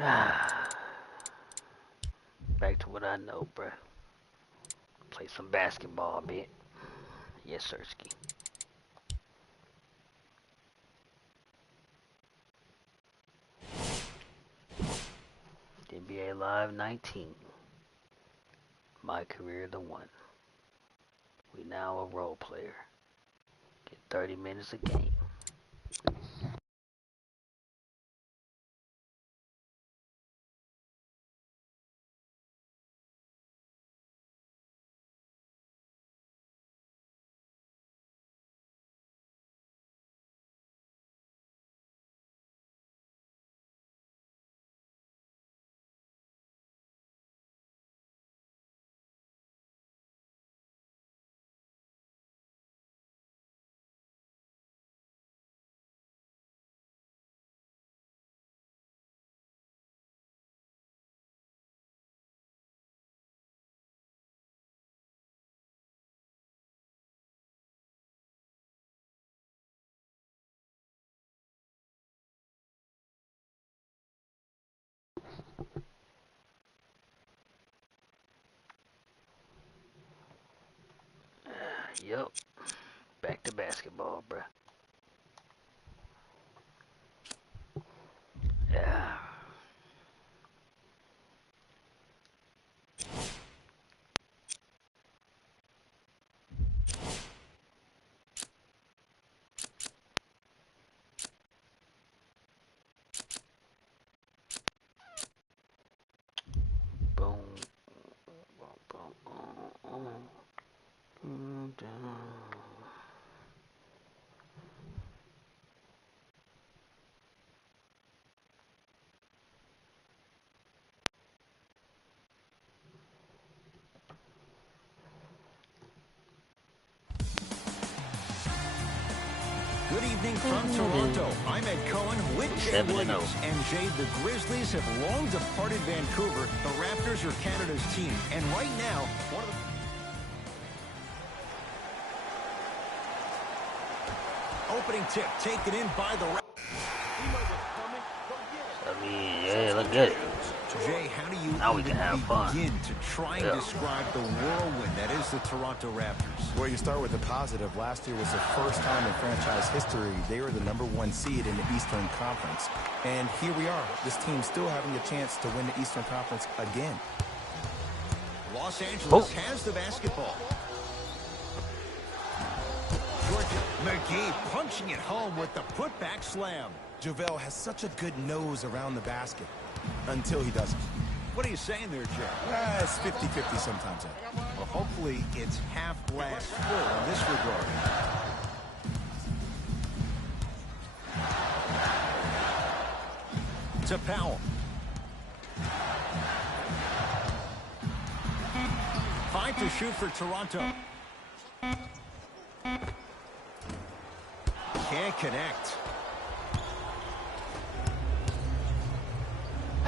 Back to what I know, bruh. Play some basketball a bit. Yes, sirski. NBA Live 19. My career the one. We now a role player. Get 30 minutes a game. Yup. Back to basketball, bruh. Yeah. Boom. Boom, boom, down. Good evening from Toronto. I'm Ed Cohen with Jay Williams. And Jay, the Grizzlies have long departed Vancouver. The Raptors are Canada's team. And right now, one of the opening tip taken in by the Raptors. I mean, yeah, look good. Jay, how do you now we can have fun. Begin to try and describe the whirlwind that is the Toronto Raptors? Well, you start with the positive. Last year was the first time in franchise history they were the #1 seed in the Eastern Conference. And here we are, this team still having a chance to win the Eastern Conference again. Los Angeles has the basketball. Georgia McGee punching it home with the putback slam. JaVale has such a good nose around the basket until he doesn't. What are you saying there, Jay? It's 50-50 sometimes. Well, hopefully it's half glass full in this regard. To Powell. 5 to shoot for Toronto. Can't connect.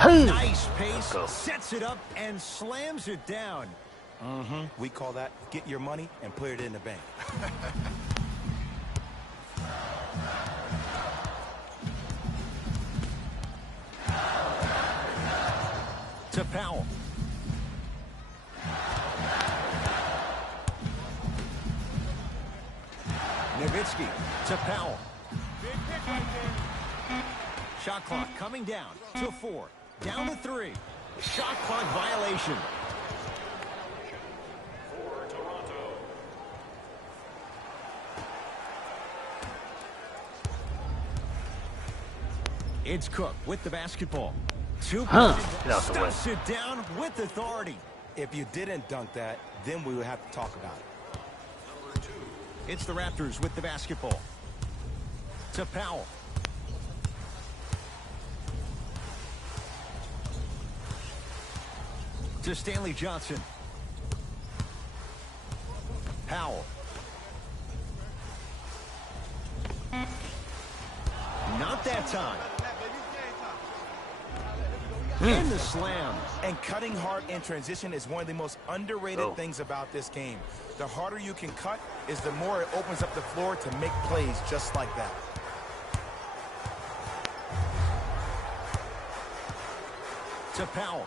Nice pace, sets it up and slams it down. We call that get your money and put it in the bank. To Powell. Nowitzki to Powell. Shot clock coming down to 4. Down to 3. Shot clock violation. It's Cook with the basketball. Stuffs it down with authority. If you didn't dunk that, then we would have to talk about it. It's the Raptors with the basketball. To Powell. To Stanley Johnson. Powell. Not that time. In the slam. And cutting hard in transition is one of the most underrated things about this game. The harder you can cut is the more it opens up the floor to make plays just like that. to Powell.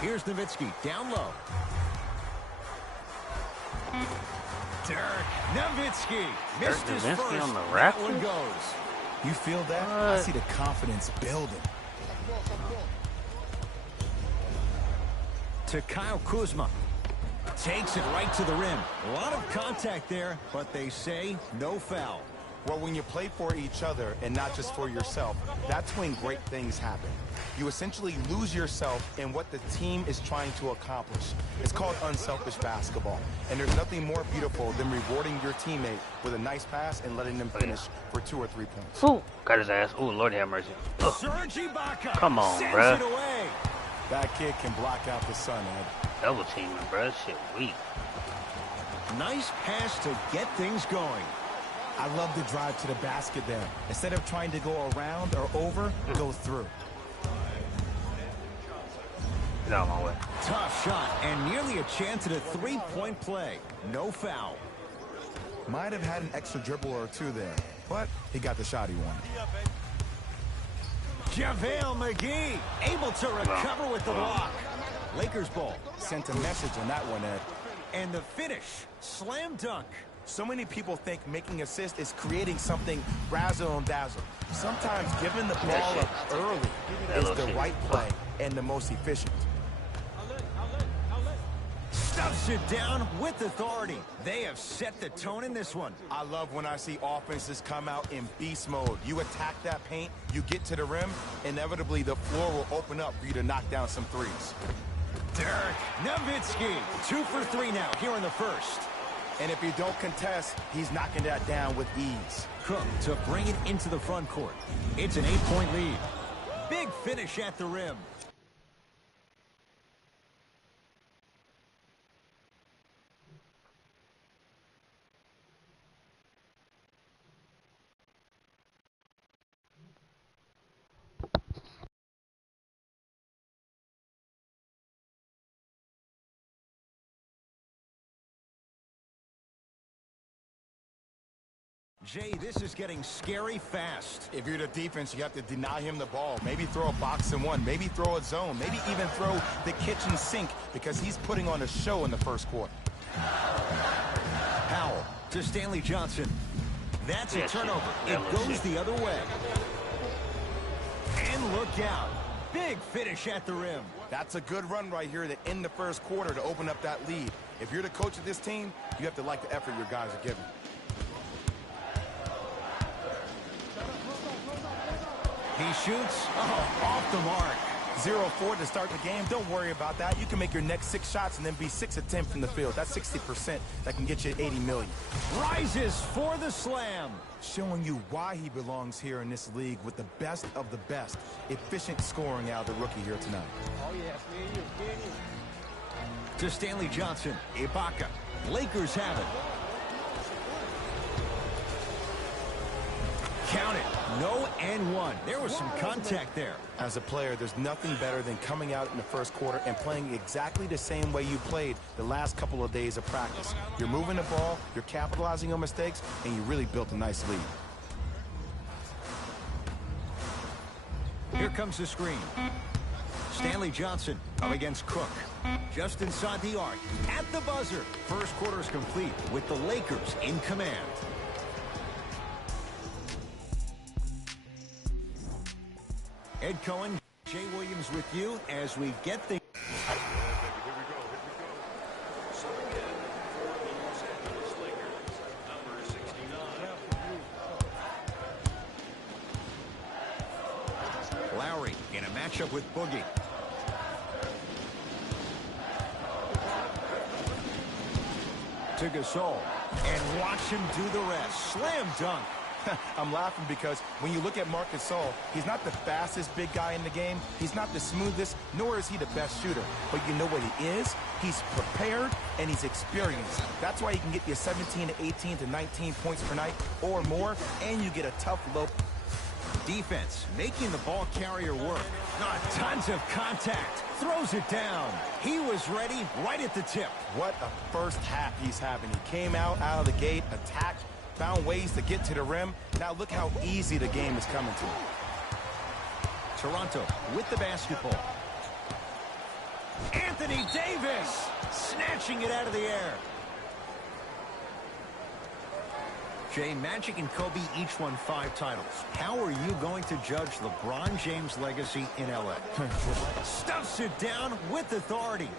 Here's Nowitzki, down low. Dirk Nowitzki missed his first. On the that one goes. You feel that? I see the confidence building. To Kyle Kuzma. Takes it right to the rim. A lot of contact there, but they say no foul. Well, when you play for each other and not just for yourself, that's when great things happen. You essentially lose yourself in what the team is trying to accomplish. It's called unselfish basketball. And there's nothing more beautiful than rewarding your teammate with a nice pass and letting them finish for 2 or 3 points. Ooh, got his ass. Ooh, Lord have mercy. Serge Ibaka. Come on, sends bruh. it away. That kid can block out the sun, Ed. Double teaming, bruh. Shit weak. Nice pass to get things going. I love the drive to the basket there. Instead of trying to go around or over, go through. Get out of my way. Tough shot and nearly a chance at a three-point play. No foul. Might have had an extra dribble or two there, but he got the shot he wanted. JaVale McGee able to recover with the block. Lakers ball. Sent a message on that one, Ed. And the finish. Slam dunk. So many people think making assists is creating something razzle and dazzle. Sometimes giving the ball up early is the right play and the most efficient. Stuffs it down with authority. They have set the tone in this one. I love when I see offenses come out in beast mode. You attack that paint, you get to the rim, inevitably the floor will open up for you to knock down some threes. Dirk Nowitzki, 2 for 3 now here in the first. And if you don't contest, he's knocking that down with ease. Cook to bring it into the front court. It's an 8-point lead. Big finish at the rim. Jay, this is getting scary fast. If you're the defense, you have to deny him the ball. Maybe throw a box and one. Maybe throw a zone. Maybe even throw the kitchen sink because he's putting on a show in the first quarter. Powell to Stanley Johnson. That's a turnover. It goes the other way. And look out. Big finish at the rim. That's a good run right here to end the first quarter to open up that lead. If you're the coach of this team, you have to like the effort your guys are giving. He shoots off the mark. 0-4 to start the game. Don't worry about that. You can make your next 6 shots and then be 6 of 10 from the field. That's 60%. That can get you $80 million. Rises for the slam. Showing you why he belongs here in this league with the best of the best. Efficient scoring out of the rookie here tonight. Oh, yes, me and you. To Stanley Johnson. Ibaka. Lakers have it. Count it. No and one. There was some contact there. As a player, there's nothing better than coming out in the first quarter and playing exactly the same way you played the last couple of days of practice. You're moving the ball, you're capitalizing on mistakes, and you really built a nice lead. Here comes the screen. Stanley Johnson up against Cook. Just inside the arc. At the buzzer. First quarter is complete with the Lakers in command. Ed Cohen, Jay Williams with you as we get things. Lowry in a matchup with Boogie. To Gasol. And watch him do the rest. Slam dunk. I'm laughing because when you look at Marc Gasol, he's not the fastest big guy in the game. He's not the smoothest, nor is he the best shooter. But you know what he is? He's prepared and he's experienced. That's why you can get you 17 to 18 to 19 points per night or more, and you get a tough low. Defense making the ball carrier work. Not tons of contact. Throws it down. He was ready right at the tip. What a first half he's having. He came out of the gate, attacked, found ways to get to the rim. Now look how easy the game is coming to him. Toronto with the basketball. Anthony Davis snatching it out of the air. Jay, Magic and Kobe each won 5 titles. How are you going to judge LeBron James' legacy in LA? Stuffs it down with authority.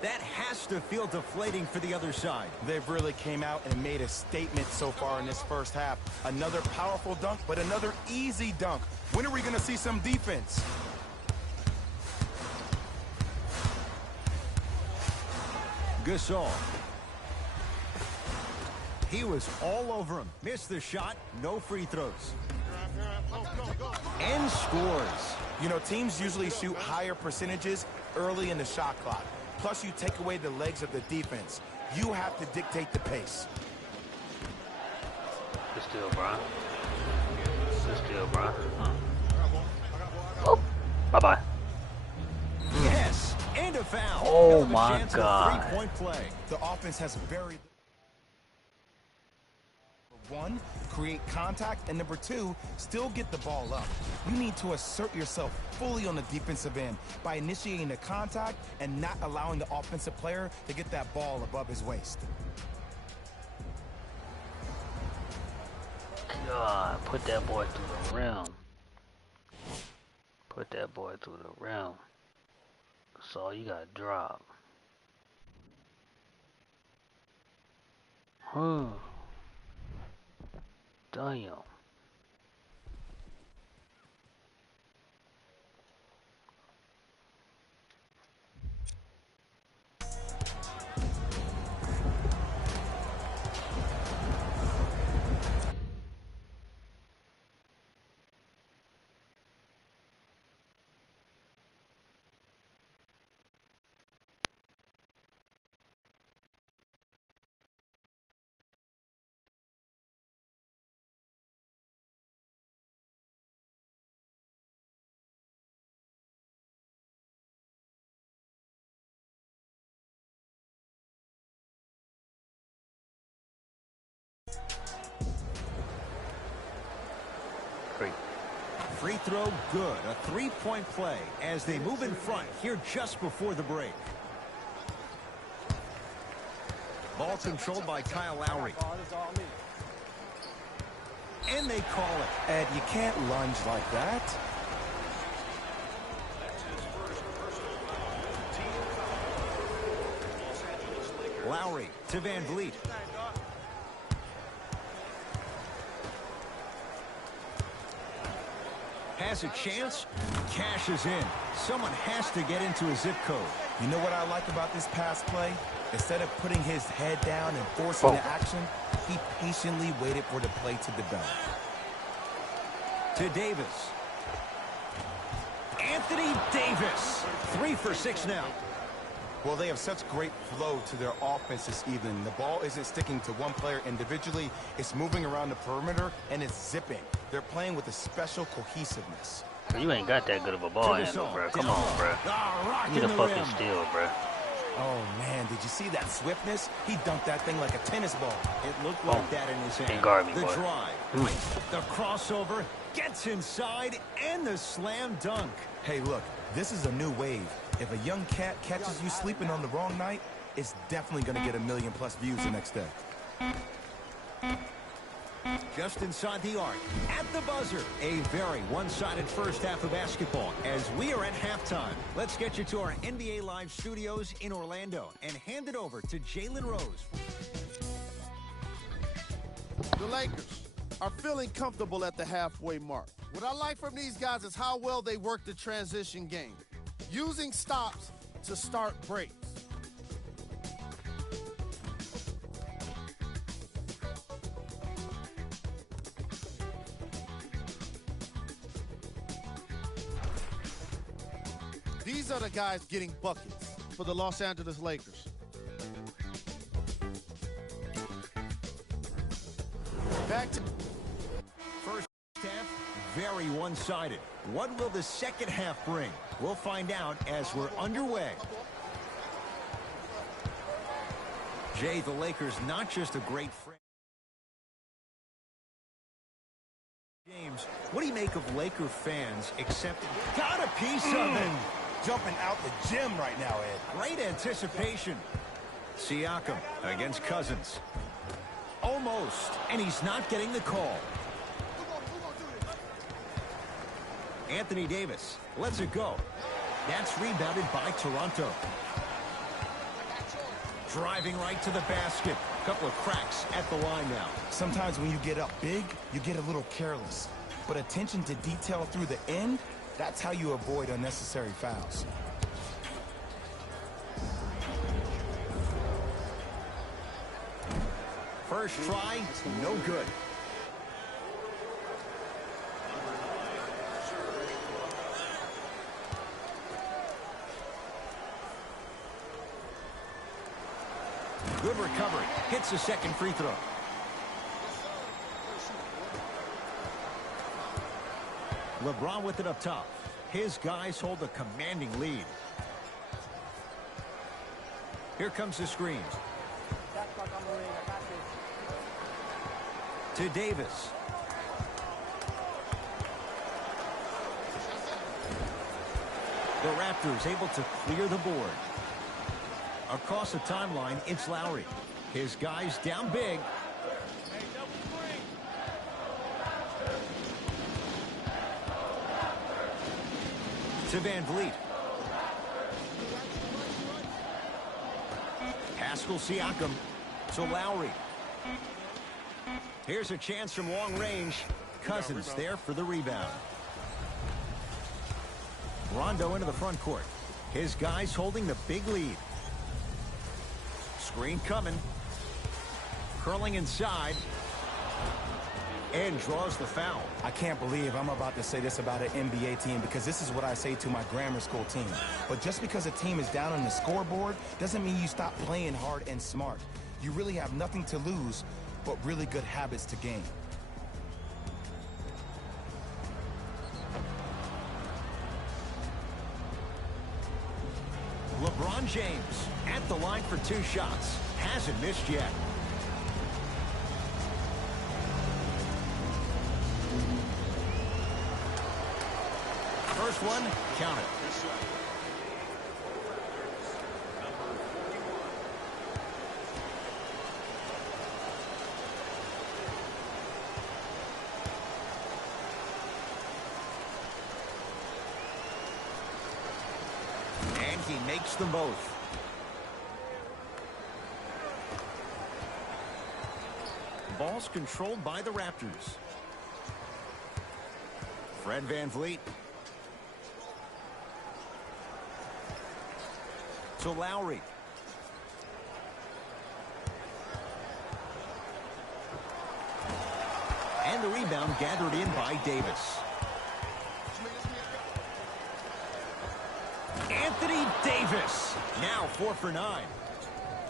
That has to feel deflating for the other side. They've really came out and made a statement so far in this first half. Another powerful dunk, but another easy dunk. When are we going to see some defense? Gasol. He was all over him. Missed the shot. No free throws. And scores. You know, teams usually shoot higher percentages early in the shot clock. Plus, you take away the legs of the defense. You have to dictate the pace. Good steal, Brian. Good steal, Brian. Oh, bye-bye. Yes, and a foul. Oh, my God. 3-point play. The offense has very... One, create contact, and number 2, still get the ball up. You need to assert yourself fully on the defensive end by initiating the contact and not allowing the offensive player to get that ball above his waist. God, put that boy through the rim. Put that boy through the rim. That's all you got to drop. Damn. Great. Free throw good. A 3-point play as they move in front here just before the break. Ball controlled by Kyle Lowry. And they call it. Ed, you can't lunge like that. Lowry to Van Vliet. Has a chance, cashes in. Someone has to get into a zip code. You know what I like about this pass play? Instead of putting his head down and forcing the action, he patiently waited for the play to develop. To Davis. Anthony Davis. 3 for 6 now. Well, they have such great flow to their offense this evening. The ball isn't sticking to one player individually. It's moving around the perimeter, and it's zipping. They're playing with a special cohesiveness. You ain't got that good of a ball handle, bro. Come on, bro. You need a fucking steal, bro. Oh, man, did you see that swiftness? He dunked that thing like a tennis ball. It looked like that in his hand. Can't guard me, the boy. drive, the crossover, gets inside, and the slam dunk. Hey, look, this is a new wave. If a young cat catches you sleeping on the wrong night, it's definitely going to get 1 million+ views the next day. Just inside the arc, at the buzzer. A very one-sided first half of basketball as we are at halftime. Let's get you to our NBA Live studios in Orlando and hand it over to Jalen Rose. The Lakers are feeling comfortable at the halfway mark. What I like from these guys is how well they work the transition game, using stops to start breaks. These are the guys getting buckets for the Los Angeles Lakers. Back to First half, very one-sided. What will the second half bring? We'll find out as we're underway. Jay, the Lakers not just a great friend. James, what do you make of Laker fans accepting? Got a piece of it. Jumping out the gym right now, Ed. Great anticipation. Siakam against Cousins. Almost, and he's not getting the call. Anthony Davis lets it go. That's rebounded by Toronto. Driving right to the basket. Couple of cracks at the line now. Sometimes when you get up big, you get a little careless. But attention to detail through the end, that's how you avoid unnecessary fouls. First try, no good. Good recovery. Hits the second free throw. LeBron with it up top. His guys hold a commanding lead. Here comes the screen. To Davis. The Raptors able to clear the board. Across the timeline, it's Lowry. His guys down big. To Van Vliet. Pascal Siakam to Lowry. Here's a chance from long range. Cousins there for the rebound. Rondo into the front court. His guys holding the big lead. Screen coming. Curling inside. And draws the foul. I can't believe I'm about to say this about an NBA team because this is what I say to my grammar school team. But just because a team is down on the scoreboard doesn't mean you stop playing hard and smart. You really have nothing to lose but really good habits to gain. LeBron James at the line for 2 shots. Hasn't missed yet. First one, count it. And he makes them both. Ball's controlled by the Raptors. Fred Van Vliet. To Lowry. And the rebound gathered in by Davis. Anthony Davis. Now 4 for 9.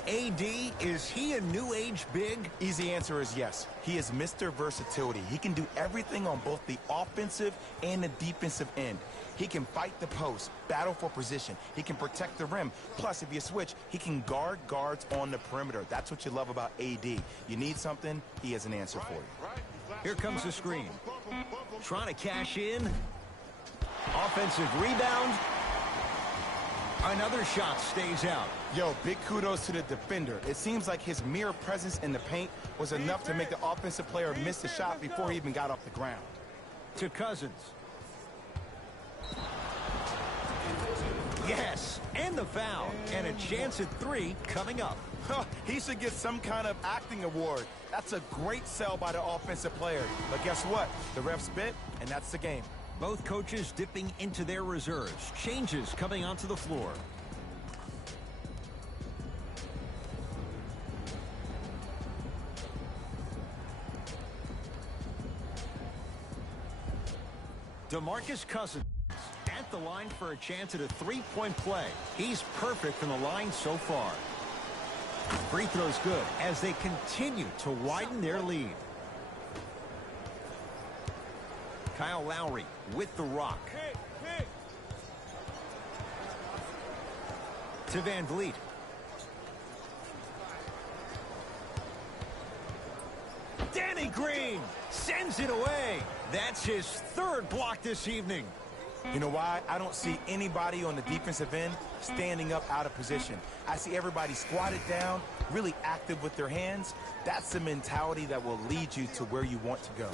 AD, is he a new age big? Easy answer is yes. He is Mr. Versatility. He can do everything on both the offensive and the defensive end. He can fight the post, battle for position. He can protect the rim. Plus, if you switch, he can guard guards on the perimeter. That's what you love about AD. You need something, he has an answer for you. Here comes the screen. Trying to cash in. Offensive rebound. Another shot stays out. Yo, big kudos to the defender. It seems like his mere presence in the paint was enough to make the offensive player miss the shot before he even got off the ground. To Cousins. Yes, and the foul. And a chance at 3 coming up. He should get some kind of acting award. That's a great sell by the offensive player. But guess what? The refs bit, and that's the game. Both coaches dipping into their reserves. Changes coming onto the floor. DeMarcus Cousins at the line for a chance at a 3-point play. He's perfect from the line so far. Free throw's good as they continue to widen their lead. Kyle Lowry with the rock. To Van Vliet. Danny Green Sends it away. That's his third block this evening. You know why? I don't see anybody on the defensive end standing up out of position. I see everybody squatted down, really active with their hands. That's the mentality that will lead you to where you want to go.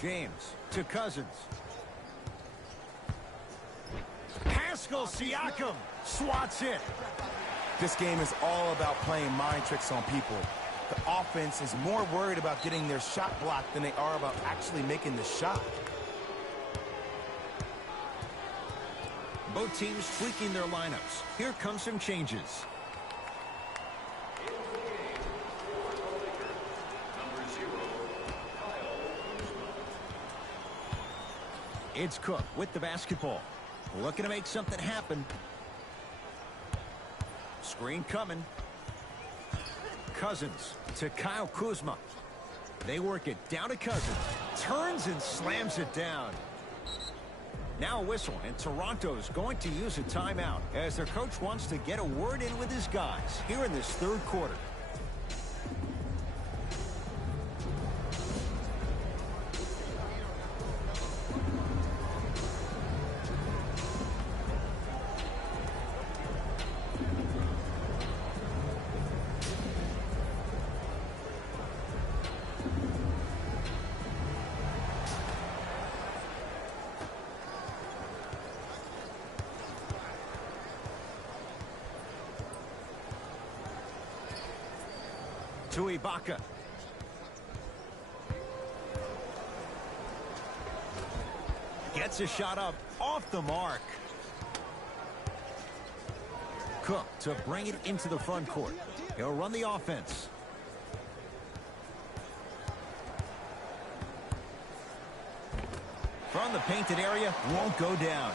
James to Cousins. Pascal Siakam swats it. This game is all about playing mind tricks on people. The offense is more worried about getting their shot blocked than they are about actually making the shot. Both teams tweaking their lineups. Here come some changes. It's Cook with the basketball. Looking to make something happen. Screen coming. Cousins to Kyle Kuzma. They work it down to Cousins. Turns and slams it down. Now a whistle, and Toronto's going to use a timeout as their coach wants to get a word in with his guys here in this third quarter. To Ibaka. Gets a shot up off the mark. Cook to bring it into the front court. He'll run the offense. From the painted area, won't go down.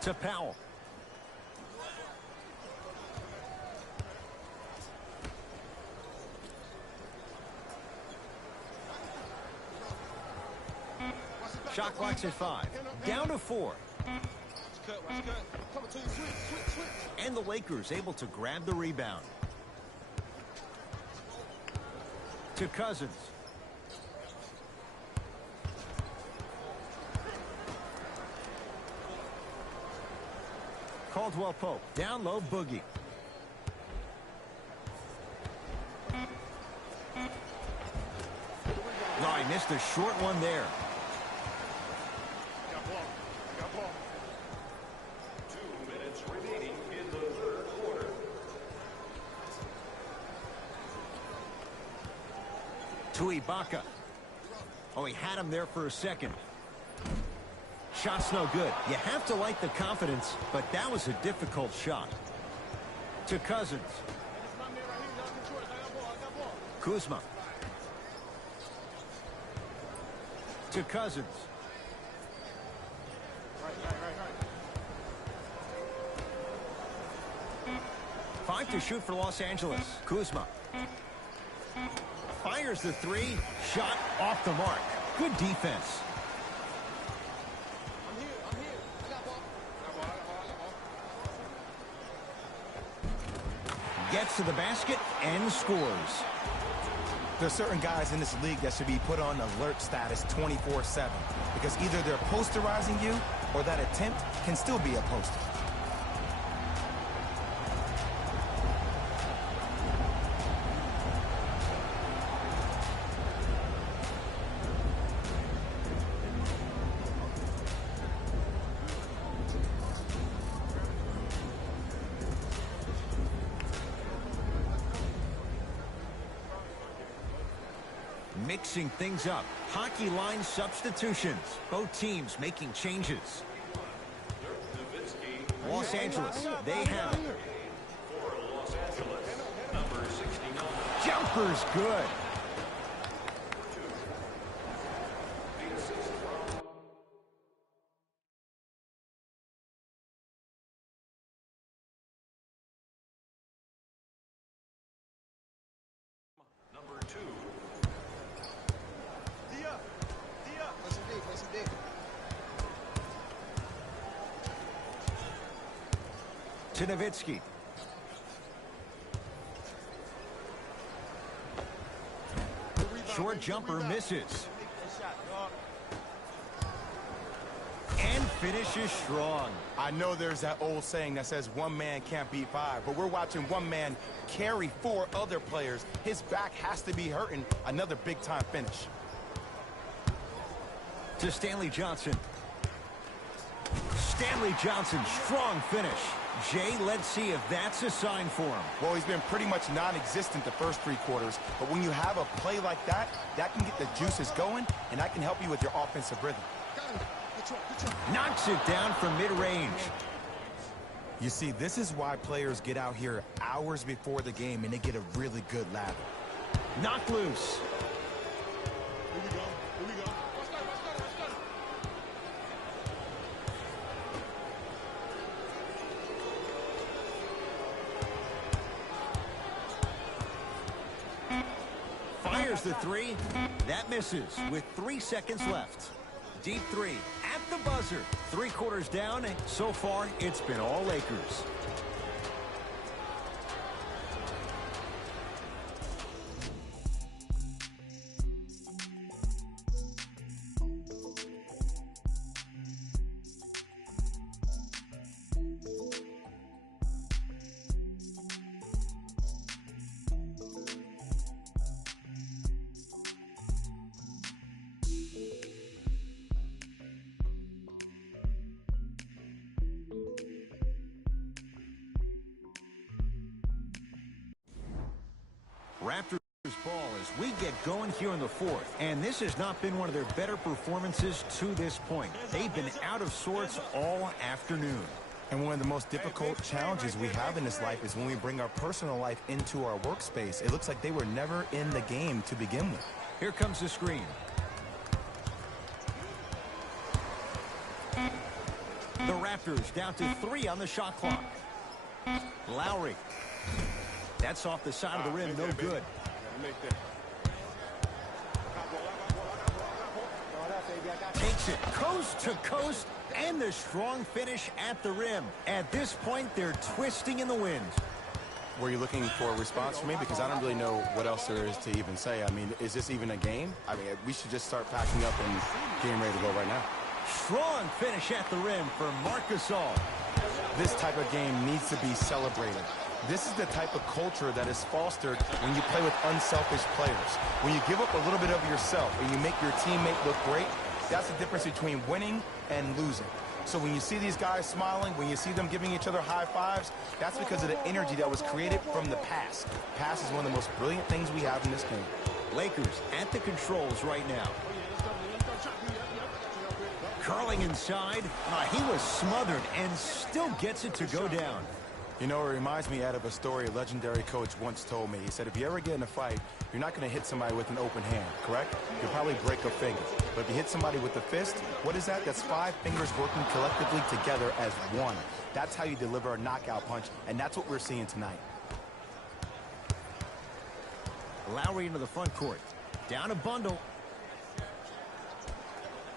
To Powell. Shot clock's at 5. Down to 4. And the Lakers able to grab the rebound. To Cousins. Caldwell Pope. Down low, Boogie. Oh, he missed a short one there. 2 minutes remaining in the third quarter. To Ibaka. Oh, he had him there for a second. Shot's no good. You have to like the confidence, but that was a difficult shot. To Cousins. Kuzma. To Cousins. Five to shoot for Los Angeles. Kuzma. Fires the three. Shot off the mark. Good defense. Gets to the basket and scores. There's certain guys in this league that should be put on alert status 24/7 because either they're posterizing you or that attempt can still be a poster. Mixing things up. Hockey line substitutions. Both teams making changes. Los Angeles, they have it. For Los Angeles, number 69. Jumper's good. The assist from number 2. To Nowitzki. short jumper misses. And finishes strong. I know there's that old saying that says one man can't beat five, but we're watching one man carry four other players. His back has to be hurting. Another big-time finish. To Stanley Johnson. Stanley Johnson, strong finish. Jay, let's see if that's a sign for him. Well, he's been pretty much non-existent the first three quarters, but when you have a play like that, that can get the juices going, and that can help you with your offensive rhythm. Knocks it down from mid-range. You see, this is why players get out here hours before the game, and they get a really good lather. Knocked loose. Here we go. Here we go. Fires the three. That misses with 3 seconds left. Deep three at the buzzer. 3 quarters down. So far, it's been all Lakers. Raptors ball as we get going here in the fourth. And this has not been one of their better performances to this point. They've been out of sorts all afternoon. And one of the most difficult challenges we have in this life is when we bring our personal life into our workspace. It looks like they were never in the game to begin with. Here comes the screen. The Raptors down to 3 on the shot clock. Lowry. That's off the side of the rim, no good. Takes it coast to coast, and the strong finish at the rim. At this point, they're twisting in the wind. Were you looking for a response from me? Because I don't really know what else there is to even say. I mean, is this even a game? I mean, we should just start packing up and getting ready to go right now. Strong finish at the rim for Marc Gasol. This type of game needs to be celebrated. This is the type of culture that is fostered when you play with unselfish players. When you give up a little bit of yourself and you make your teammate look great, that's the difference between winning and losing. So when you see these guys smiling, when you see them giving each other high fives, that's because of the energy that was created from the pass. Pass is one of the most brilliant things we have in this game. Lakers at the controls right now. Curling inside. He was smothered and still gets it to go down. You know, it reminds me of a story a legendary coach once told me. He said, if you ever get in a fight, you're not going to hit somebody with an open hand, correct? You'll probably break a finger. But if you hit somebody with a fist, what is that? That's 5 fingers working collectively together as one. That's how you deliver a knockout punch, and that's what we're seeing tonight. Lowry into the front court. Down a bundle.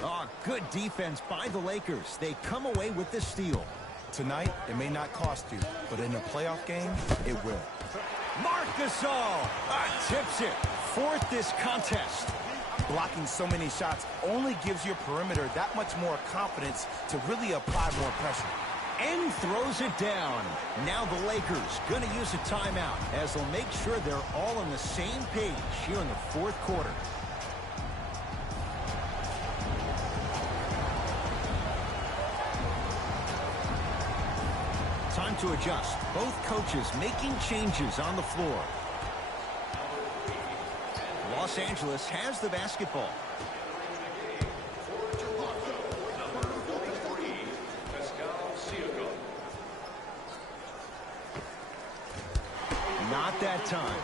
Oh, good defense by the Lakers. They come away with the steal. Tonight, it may not cost you, but in a playoff game, it will. Marc Gasol tips it. Fourth this contest. Blocking so many shots only gives your perimeter that much more confidence to really apply more pressure. And throws it down. Now the Lakers going to use a timeout as they'll make sure they're all on the same page here in the fourth quarter. Time to adjust. Both coaches making changes on the floor. Los Angeles has the basketball. Not that time.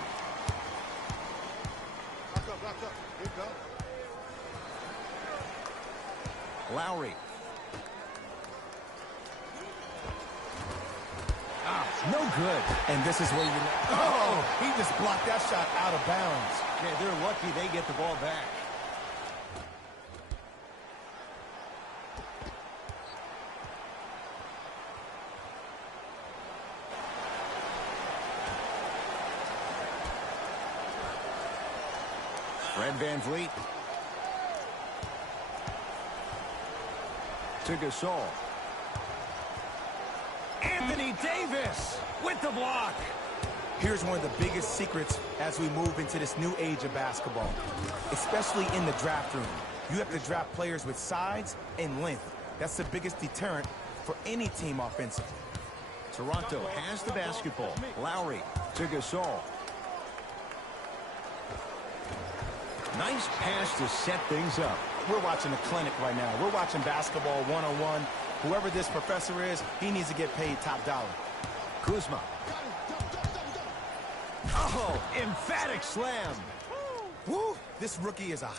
Back up. Here you go. Lowry. No good. And this is where you know. Oh, he just blocked that shot out of bounds. Yeah, they're lucky they get the ball back. Fred VanVleet. To Gasol. Anthony Davis with the block. Here's one of the biggest secrets as we move into this new age of basketball, especially in the draft room. You have to draft players with size and length. That's the biggest deterrent for any team offensively. Toronto has the basketball. Lowry to Gasol. Nice pass to set things up. We're watching a clinic right now. We're watching basketball one-on-one. Whoever this professor is, he needs to get paid top dollar. Kuzma. Oh, emphatic slam. Woo! This rookie is a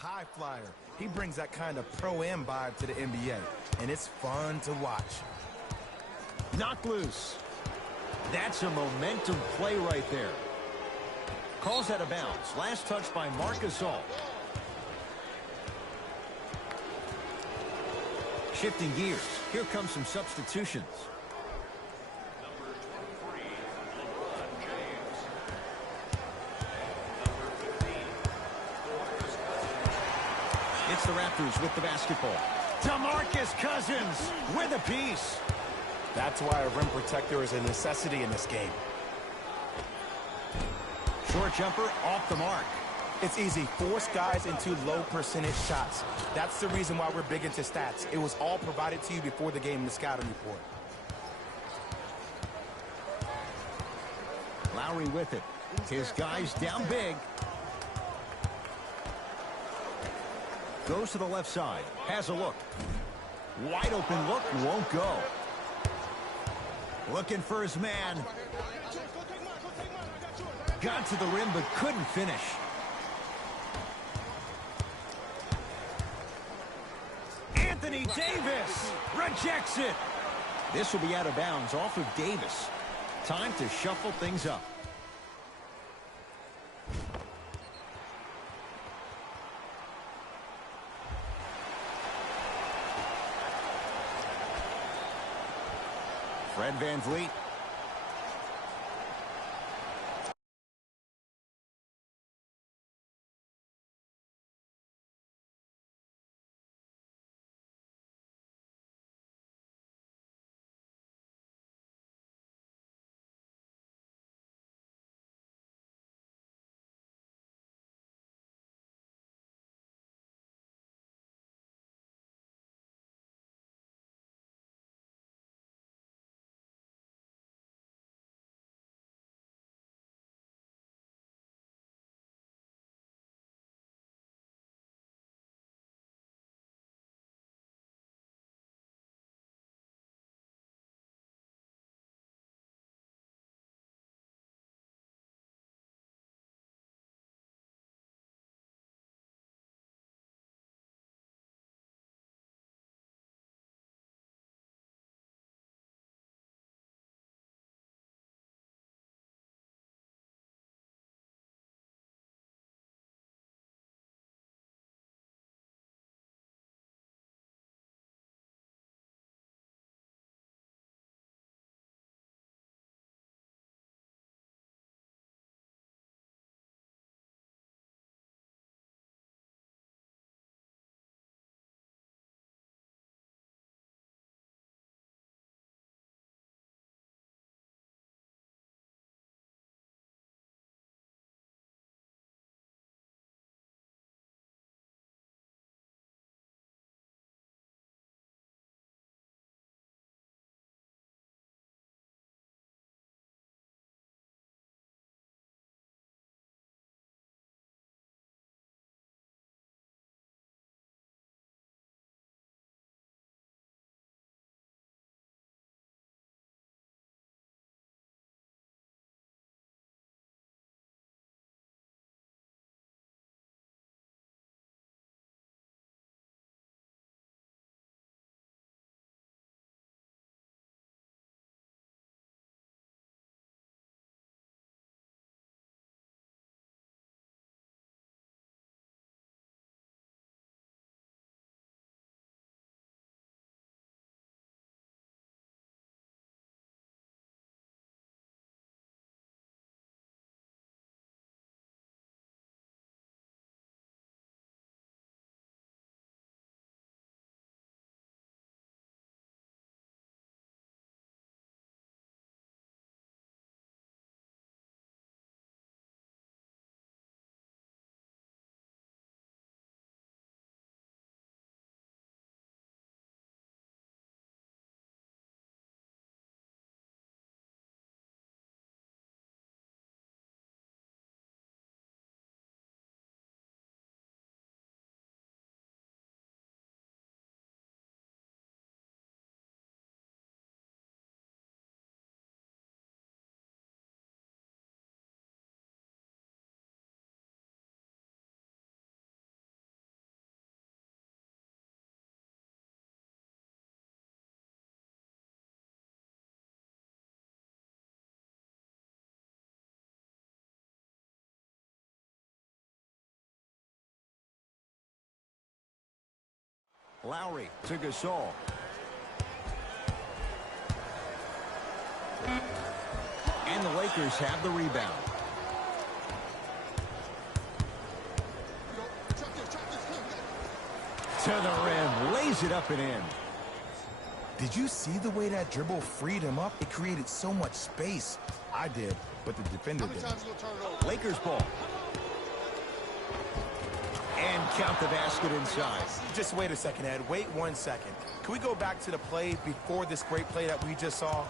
high flyer. He brings that kind of pro-am vibe to the NBA, and it's fun to watch. Knock loose. That's a momentum play right there. Calls out of bounds. Last touch by Marc Gasol. Shifting gears. Here comes some substitutions. Number 23, LeBron James. Number 15, DeMarcus Cousins. It's the Raptors with the basketball. DeMarcus Cousins with a piece. That's why a rim protector is a necessity in this game. Short jumper off the mark. It's easy. Force guys into low percentage shots. That's the reason why we're big into stats. It was all provided to you before the game in the scouting report. Lowry with it. His guys down big. Goes to the left side. Has a look. Wide open look. Won't go. Looking for his man. Got to the rim but couldn't finish. Anthony Davis rejects it. This will be out of bounds off of Davis. Time to shuffle things up. Fred VanVleet Lowry to Gasol. And the Lakers have the rebound. To the rim, lays it up and in. Did you see the way that dribble freed him up? It created so much space. I did, but the defender didn't. Lakers ball. And count the basket inside. Just wait a second, Ed. Wait 1 second. Can we go back to the play before this great play that we just saw?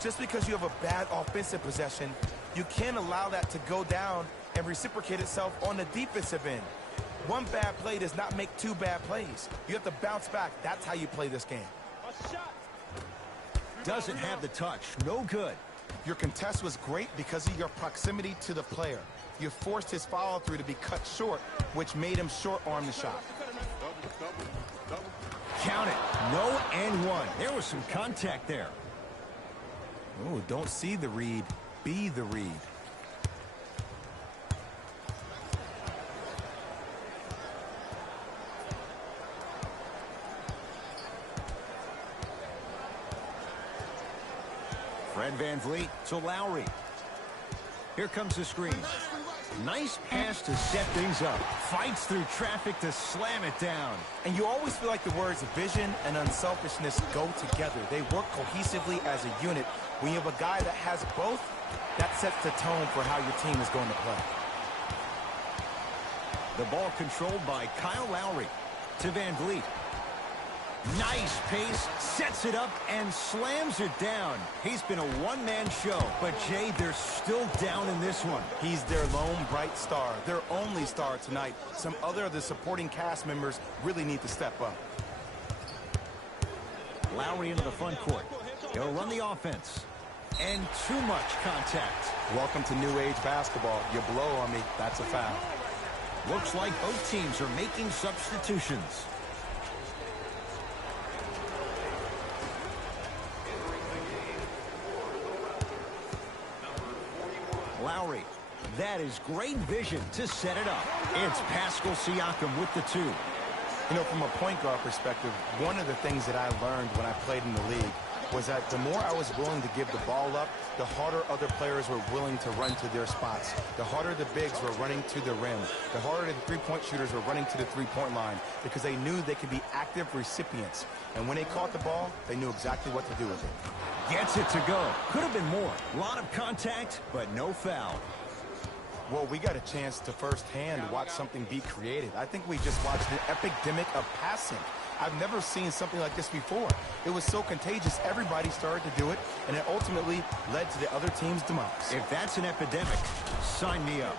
Just because you have a bad offensive possession, you can't allow that to go down and reciprocate itself on the defensive end. One bad play does not make two bad plays. You have to bounce back. That's how you play this game. Doesn't have the touch. No good. Your contest was great because of your proximity to the player. You forced his follow-through to be cut short, which made him short-arm the shot. Count it. No and one. There was some contact there. Oh, don't see the read. Be the read. Fred VanVleet to Lowry. Here comes the screen. Nice pass to set things up. Fights through traffic to slam it down. And you always feel like the words vision and unselfishness go together. They work cohesively as a unit. When you have a guy that has both, that sets the tone for how your team is going to play. The ball controlled by Kyle Lowry to VanVleet. Nice pace, sets it up, and slams it down. He's been a one-man show, but, Jay, they're still down in this one. He's their lone bright star, their only star tonight. Some other of the supporting cast members really need to step up. Lowry into the front court. He'll run the offense. And too much contact. Welcome to new age basketball. You blow on me, that's a foul. Looks like both teams are making substitutions. Lowry, that is great vision to set it up. It's Pascal Siakam with the two. You know, from a point guard perspective, one of the things that I learned when I played in the league was that the more I was willing to give the ball up, the harder other players were willing to run to their spots. The harder the bigs were running to the rim. The harder the three-point shooters were running to the three-point line because they knew they could be active recipients. And when they caught the ball, they knew exactly what to do with it. Gets it to go. Could have been more. A lot of contact, but no foul. Well, we got a chance to firsthand watch something be created. I think we just watched an epidemic of passing. I've never seen something like this before. It was so contagious, everybody started to do it, and it ultimately led to the other team's demise. If that's an epidemic, sign me up.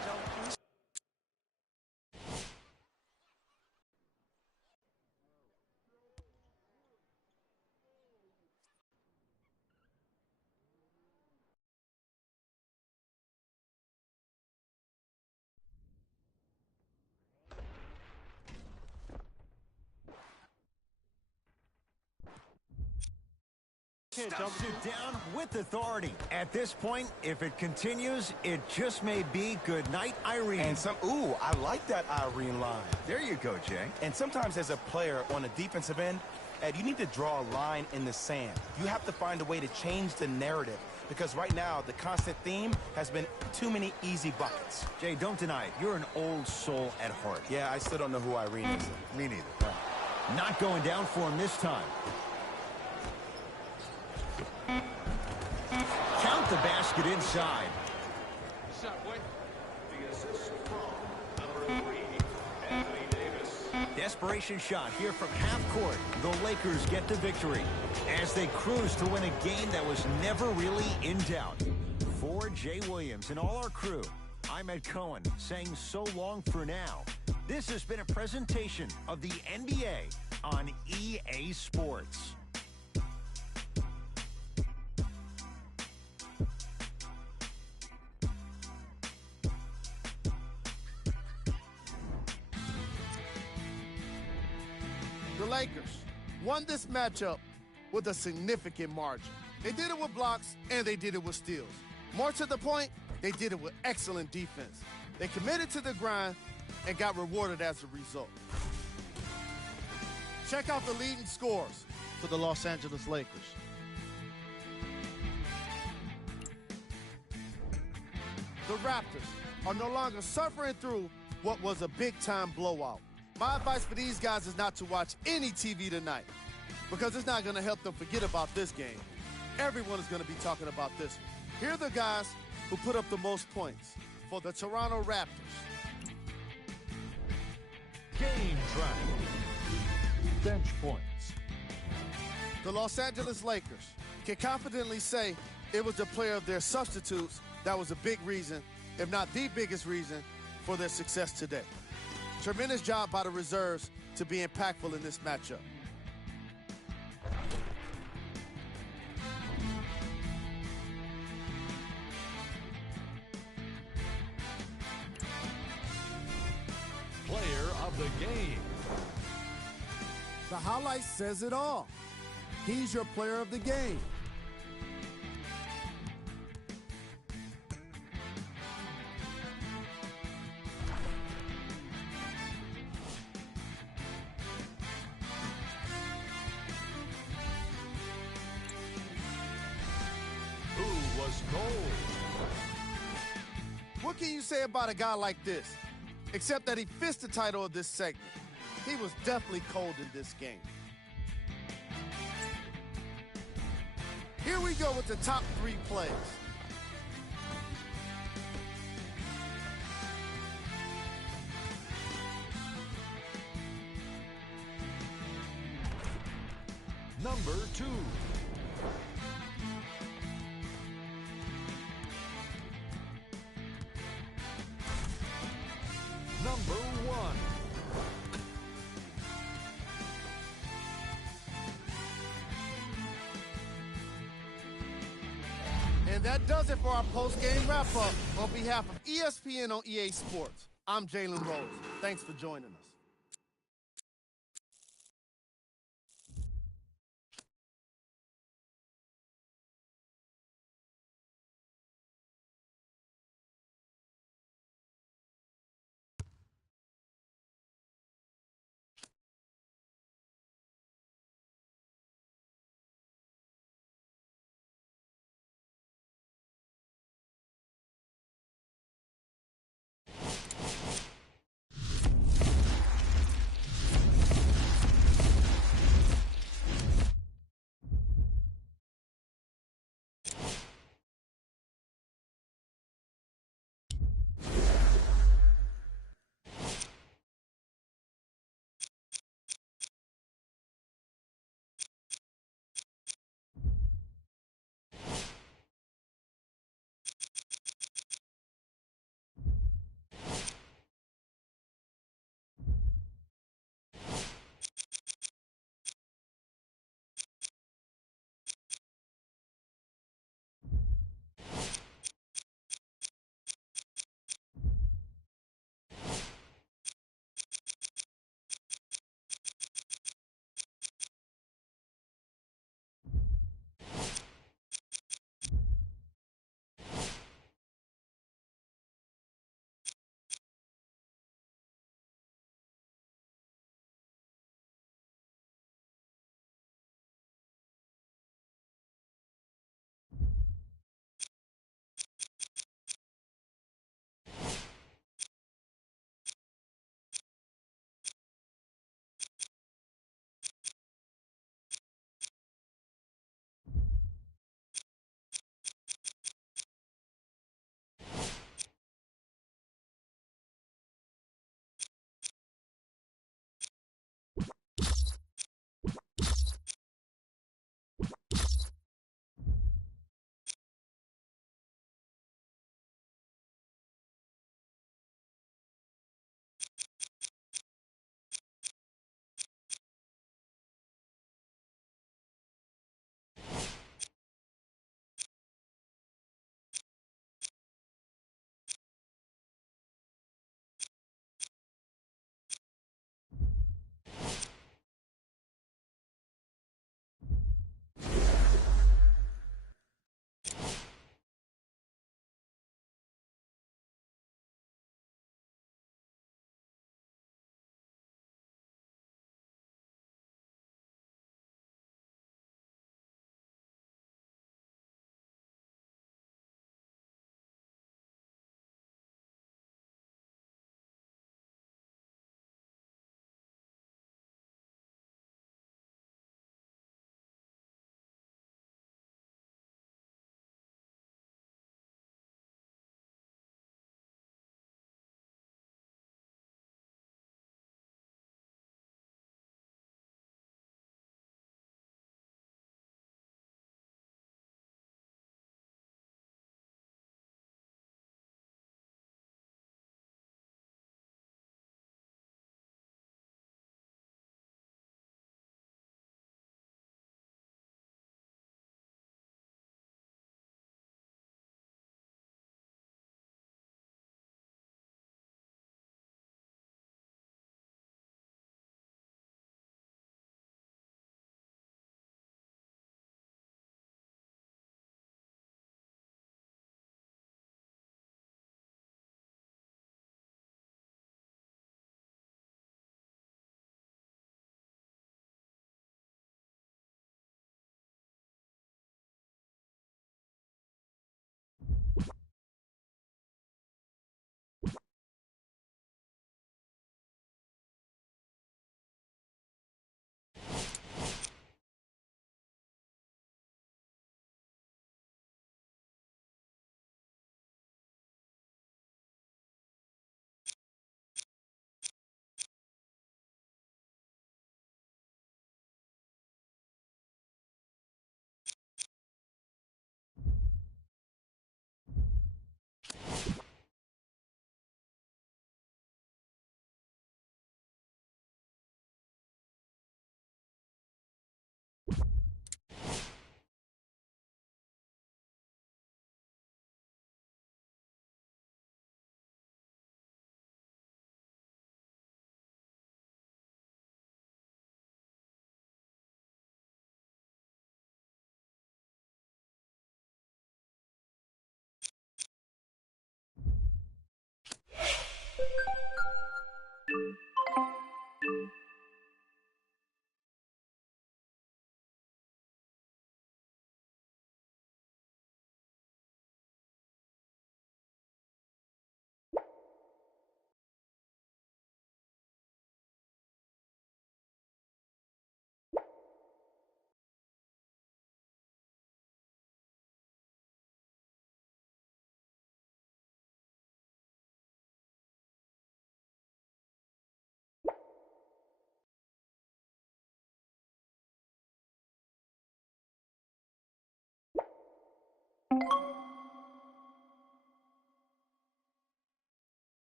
Dumps it down with authority. At this point, if it continues, it just may be good night, Irene. And ooh, I like that Irene line. There you go, Jay. And sometimes as a player on the defensive end, Ed, you need to draw a line in the sand. You have to find a way to change the narrative because right now the constant theme has been too many easy buckets. Jay, don't deny it. You're an old soul at heart. Yeah, I still don't know who Irene is. Me neither. Not going down for him this time. Count the basket inside. The assist from number 3, Anthony Davis. Desperation shot here from half court. The Lakers get the victory as they cruise to win a game that was never really in doubt. For Jay Williams and all our crew, I'm Ed Cohen saying so long for now. This has been a presentation of the NBA on EA Sports. The Lakers won this matchup with a significant margin. They did it with blocks, and they did it with steals. More to the point, they did it with excellent defense. They committed to the grind and got rewarded as a result. Check out the leading scores for the Los Angeles Lakers. The Raptors are no longer suffering through what was a big-time blowout. My advice for these guys is not to watch any TV tonight because it's not going to help them forget about this game. Everyone is going to be talking about this one. Here are the guys who put up the most points for the Toronto Raptors. Game track. Bench points. The Los Angeles Lakers can confidently say it was the player of their substitutes that was a big reason, if not the biggest reason, for their success today. Tremendous job by the reserves to be impactful in this matchup. Player of the game. The highlight says it all. He's your player of the game. Who was gold? What can you say about a guy like this? Except that he fits the title of this segment. He was definitely cold in this game. Here we go with the top 3 plays. Number 2. Number 1. And that does it for our post-game wrap-up. On behalf of ESPN on EA Sports, I'm Jalen Rose. Thanks for joining us.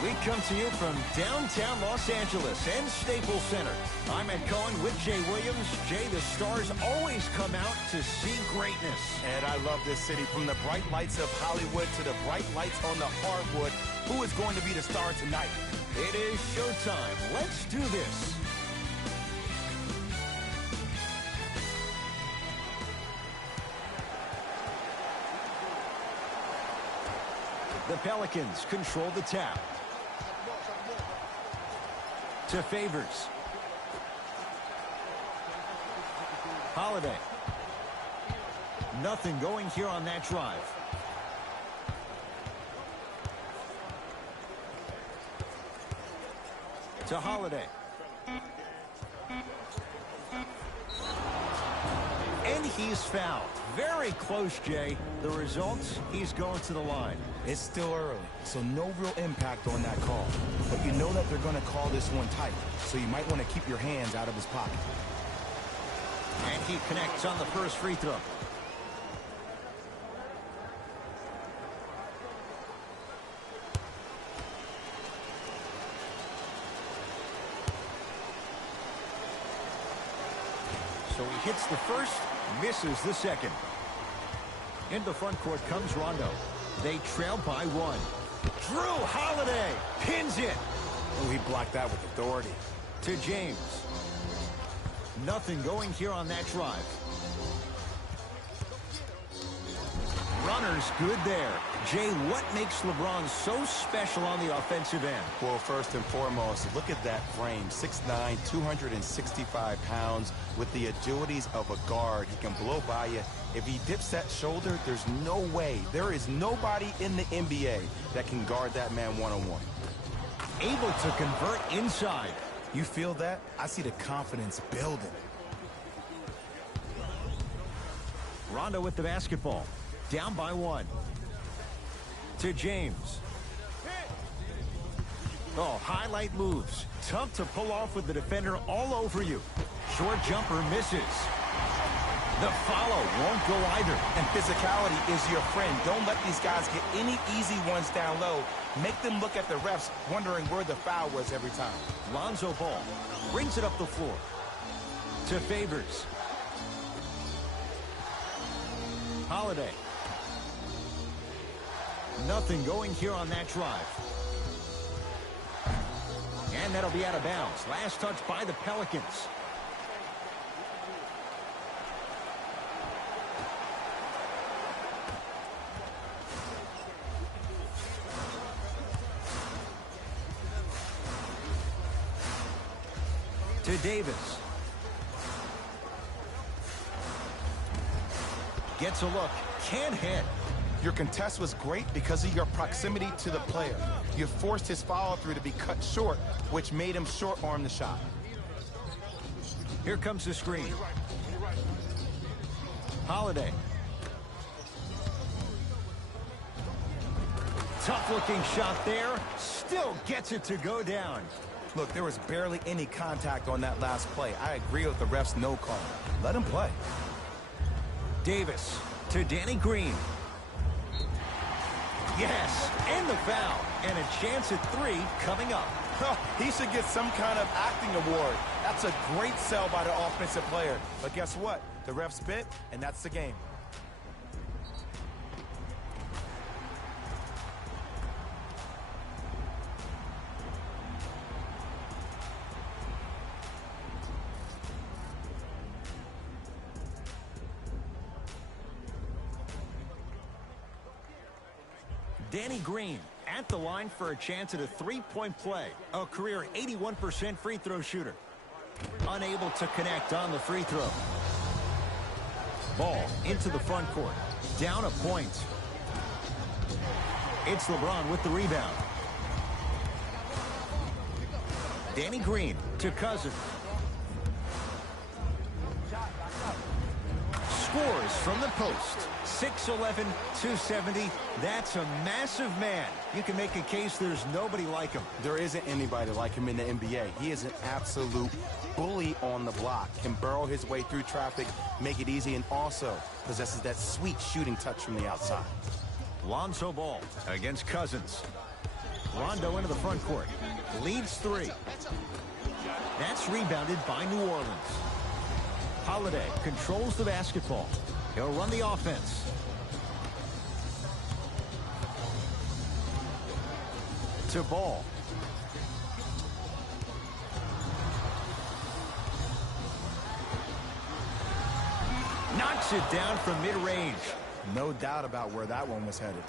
We come to you from downtown Los Angeles and Staples Center. I'm Ed Cohen with Jay Williams. Jay, the stars always come out to see greatness. And I love this city. From the bright lights of Hollywood to the bright lights on the hardwood. Who is going to be the star tonight? It is showtime. Let's do this. The Pelicans control the tap. To Favors. Holiday. Nothing going here on that drive. To Holiday. And he's fouled. Very close, Jay. The results, he's going to the line. It's still early, so no real impact on that call. But you know that they're going to call this one tight, so you might want to keep your hands out of his pocket. And he connects on the first free throw. So he hits the first, misses the second. In the front court comes Rondo. They trail by one. Drew Holiday pins it. Oh, he blocked that with authority. To James. Nothing going here on that drive. Runner's good there. Jay, what makes LeBron so special on the offensive end? Well, first and foremost, look at that frame. 6'9", 265 pounds with the agilities of a guard. He can blow by you. If he dips that shoulder, there's no way. There is nobody in the NBA that can guard that man one-on-one. Able to convert inside. You feel that? I see the confidence building. Rondo with the basketball. Down by one. To James. Oh, highlight moves. Tough to pull off with the defender all over you. Short jumper misses. The follow won't go either. And physicality is your friend. Don't let these guys get any easy ones down low. Make them look at the refs, wondering where the foul was every time. Lonzo Ball brings it up the floor. To Favors. Holiday. Nothing going here on that drive. And that'll be out of bounds. Last touch by the Pelicans. To Davis. Gets a look. Can't hit. Your contest was great because of your proximity to the player. You forced his follow-through to be cut short, which made him short-arm the shot. Here comes the screen. Holiday. Tough-looking shot there. Still gets it to go down. Look, there was barely any contact on that last play. I agree with the ref's no call. Let him play. Davis to Danny Green. Yes, and the foul. And a chance at 3 coming up. He should get some kind of acting award. That's a great sell by the offensive player. But guess what? The ref spit, and that's the game. Danny Green at the line for a chance at a 3-point play. A career 81% free throw shooter. Unable to connect on the free throw. Ball into the front court. Down a point. It's LeBron with the rebound. Danny Green to Cousins. Scores from the post. 6'11", 270. That's a massive man. You can make a case there's nobody like him. There isn't anybody like him in the NBA. He is an absolute bully on the block. Can burrow his way through traffic, make it easy, and also possesses that sweet shooting touch from the outside. Lonzo Ball against Cousins. Rondo into the front court. Leads 3. That's rebounded by New Orleans. Holiday controls the basketball. He'll run the offense. To Ball. Knocks it down from mid-range. No doubt about where that one was headed.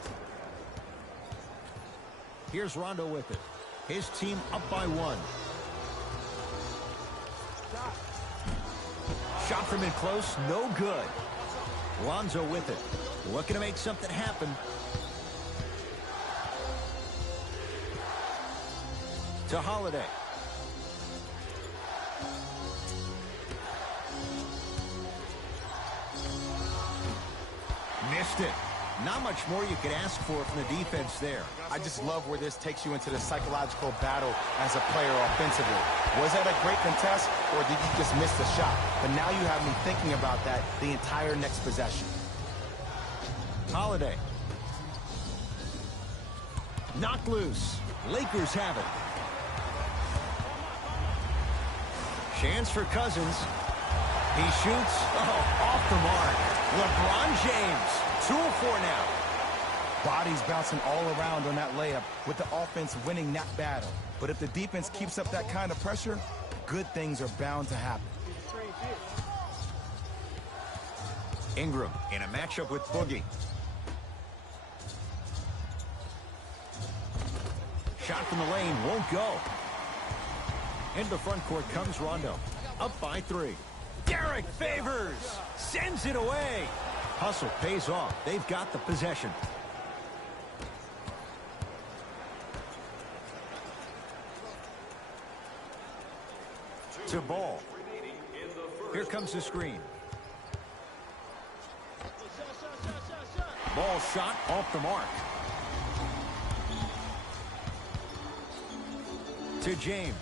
Here's Rondo with it. His team up by 1. Shot from in close, no good. Lonzo with it. Looking to make something happen. To Holiday. Missed it. Not much more you could ask for from the defense there. I just love where this takes you into the psychological battle as a player offensively. Was that a great contest, or did you just miss the shot? But now you have me thinking about that the entire next possession. Holiday. Knocked loose. Lakers have it. Chance for Cousins. He shoots. Oh, off the mark. LeBron James. 2 of 4 now. Bodies bouncing all around on that layup with the offense winning that battle. But if the defense keeps up that kind of pressure, good things are bound to happen. Ingram in a matchup with Boogie. Shot from the lane won't go. Into the front court comes Rondo. Up by 3. Derek Favors sends it away. Hustle pays off. They've got the possession. To Ball. Here comes the screen. Ball shot off the mark. To James.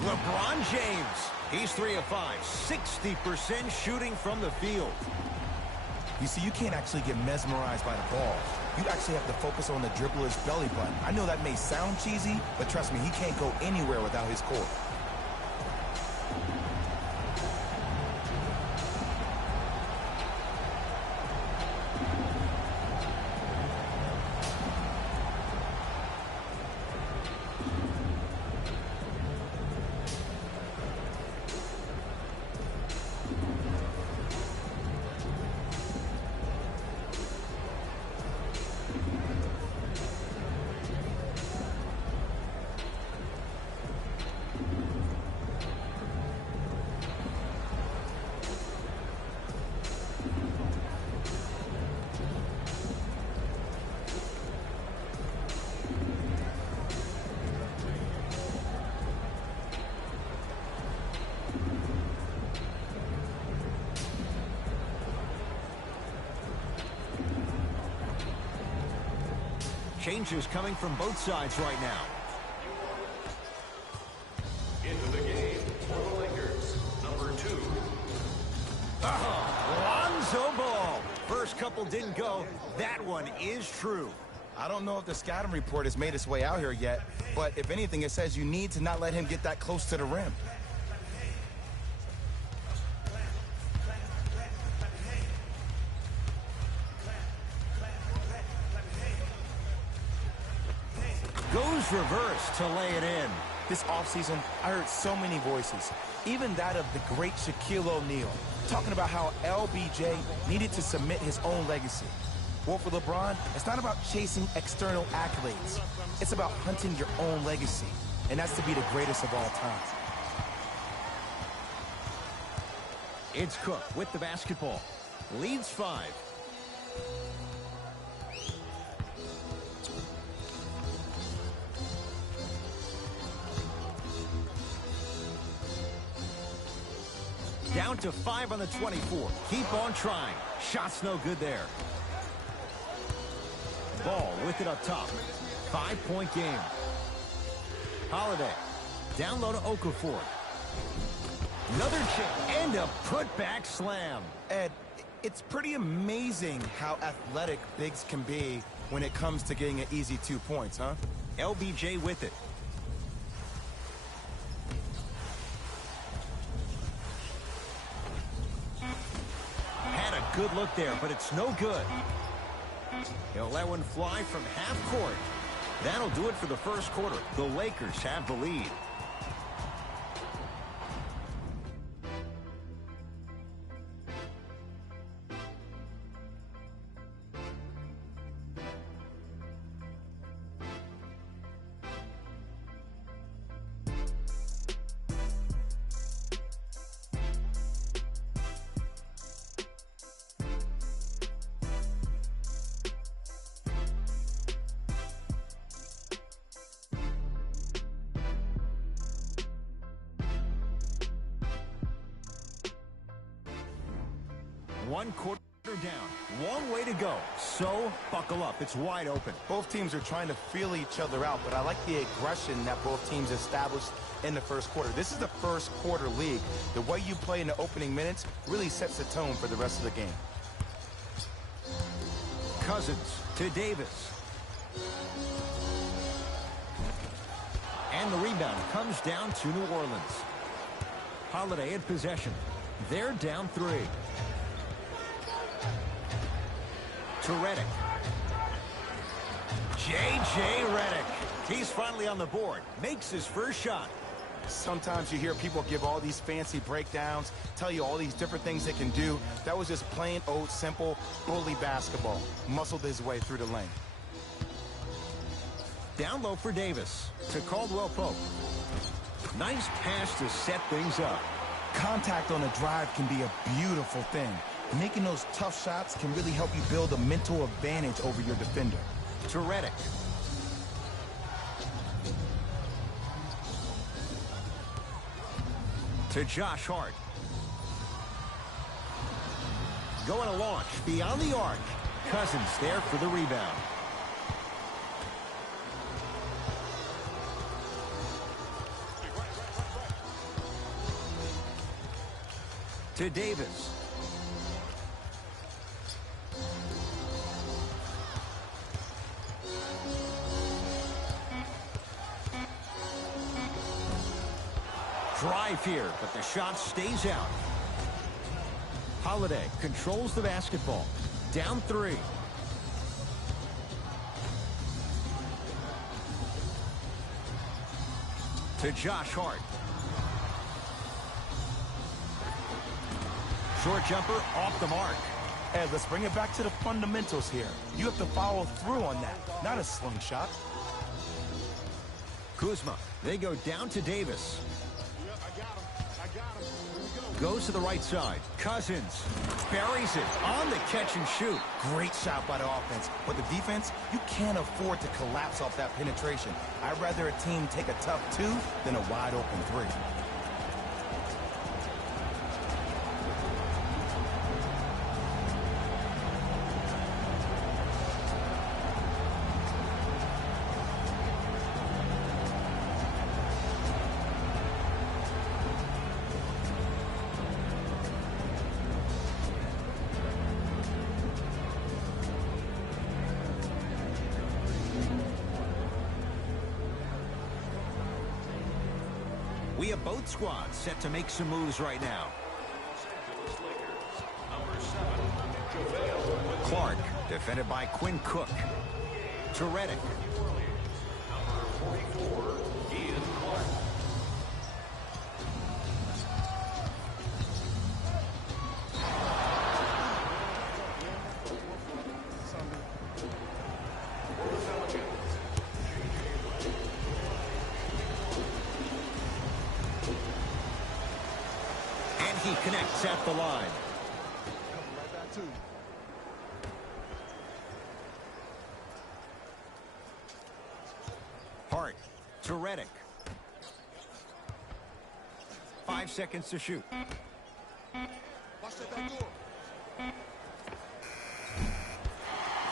LeBron James. He's 3 of 5. 60% shooting from the field. You see, you can't actually get mesmerized by the ball. You actually have to focus on the dribbler's belly button. I know that may sound cheesy, but trust me, he can't go anywhere without his core. changes coming from both sides right now. Into the game for the Lakers, number 2. Lonzo Ball. First couple didn't go. That one is true. I don't know if the scouting report has made its way out here yet, but if anything, it says you need to not let him get that close to the rim. Goes reverse to lay it in. This offseason, I heard so many voices, even that of the great Shaquille O'Neal, talking about how LBJ needed to submit his own legacy. Well, for LeBron, it's not about chasing external accolades. It's about hunting your own legacy, and that's to be the greatest of all time. It's Cook with the basketball. Leads 5. Down to 5 on the 24. Keep on trying. Shot's no good there. Ball with it up top. 5-point game. Holiday. Down low to Okafor. Another chip and a putback slam. Ed, it's pretty amazing how athletic bigs can be when it comes to getting an easy 2 points, huh? LBJ with it. Had a good look there, but it's no good. He'll let one fly from half court. That'll do it for the first quarter. The Lakers have the lead. One quarter down. Long way to go. So, buckle up. It's wide open. Both teams are trying to feel each other out, but I like the aggression that both teams established in the first quarter. This is the first quarter league. The way you play in the opening minutes really sets the tone for the rest of the game. Cousins to Davis. And the rebound comes down to New Orleans. Holiday in possession. They're down 3. To Redick. J.J. Redick. He's finally on the board. Makes his first shot. Sometimes you hear people give all these fancy breakdowns, tell you all these different things they can do. That was just plain old simple bully basketball. Muscled his way through the lane. Down low for Davis. To Caldwell Pope. Nice pass to set things up. Contact on a drive can be a beautiful thing. Making those tough shots can really help you build a mental advantage over your defender. To Redick. To Josh Hart. Going to launch beyond the arc. Cousins there for the rebound. To Davis. Drive here, but the shot stays out. Holiday controls the basketball. Down 3. To Josh Hart. Short jumper off the mark. Ed, let's bring it back to the fundamentals here. You have to follow through on that, not a slingshot. Kuzma. They go down to Davis. Goes to the right side. Cousins buries it on the catch and shoot. Great shot by the offense, but the defense, you can't afford to collapse off that penetration. I'd rather a team take a tough 2 than a wide open 3. We have both squads set to make some moves right now. Clark, defended by Quinn Cook. To Reddick. And he connects at the line. Right back to you. Hart to Reddick. 5 seconds to shoot. Watch that back door.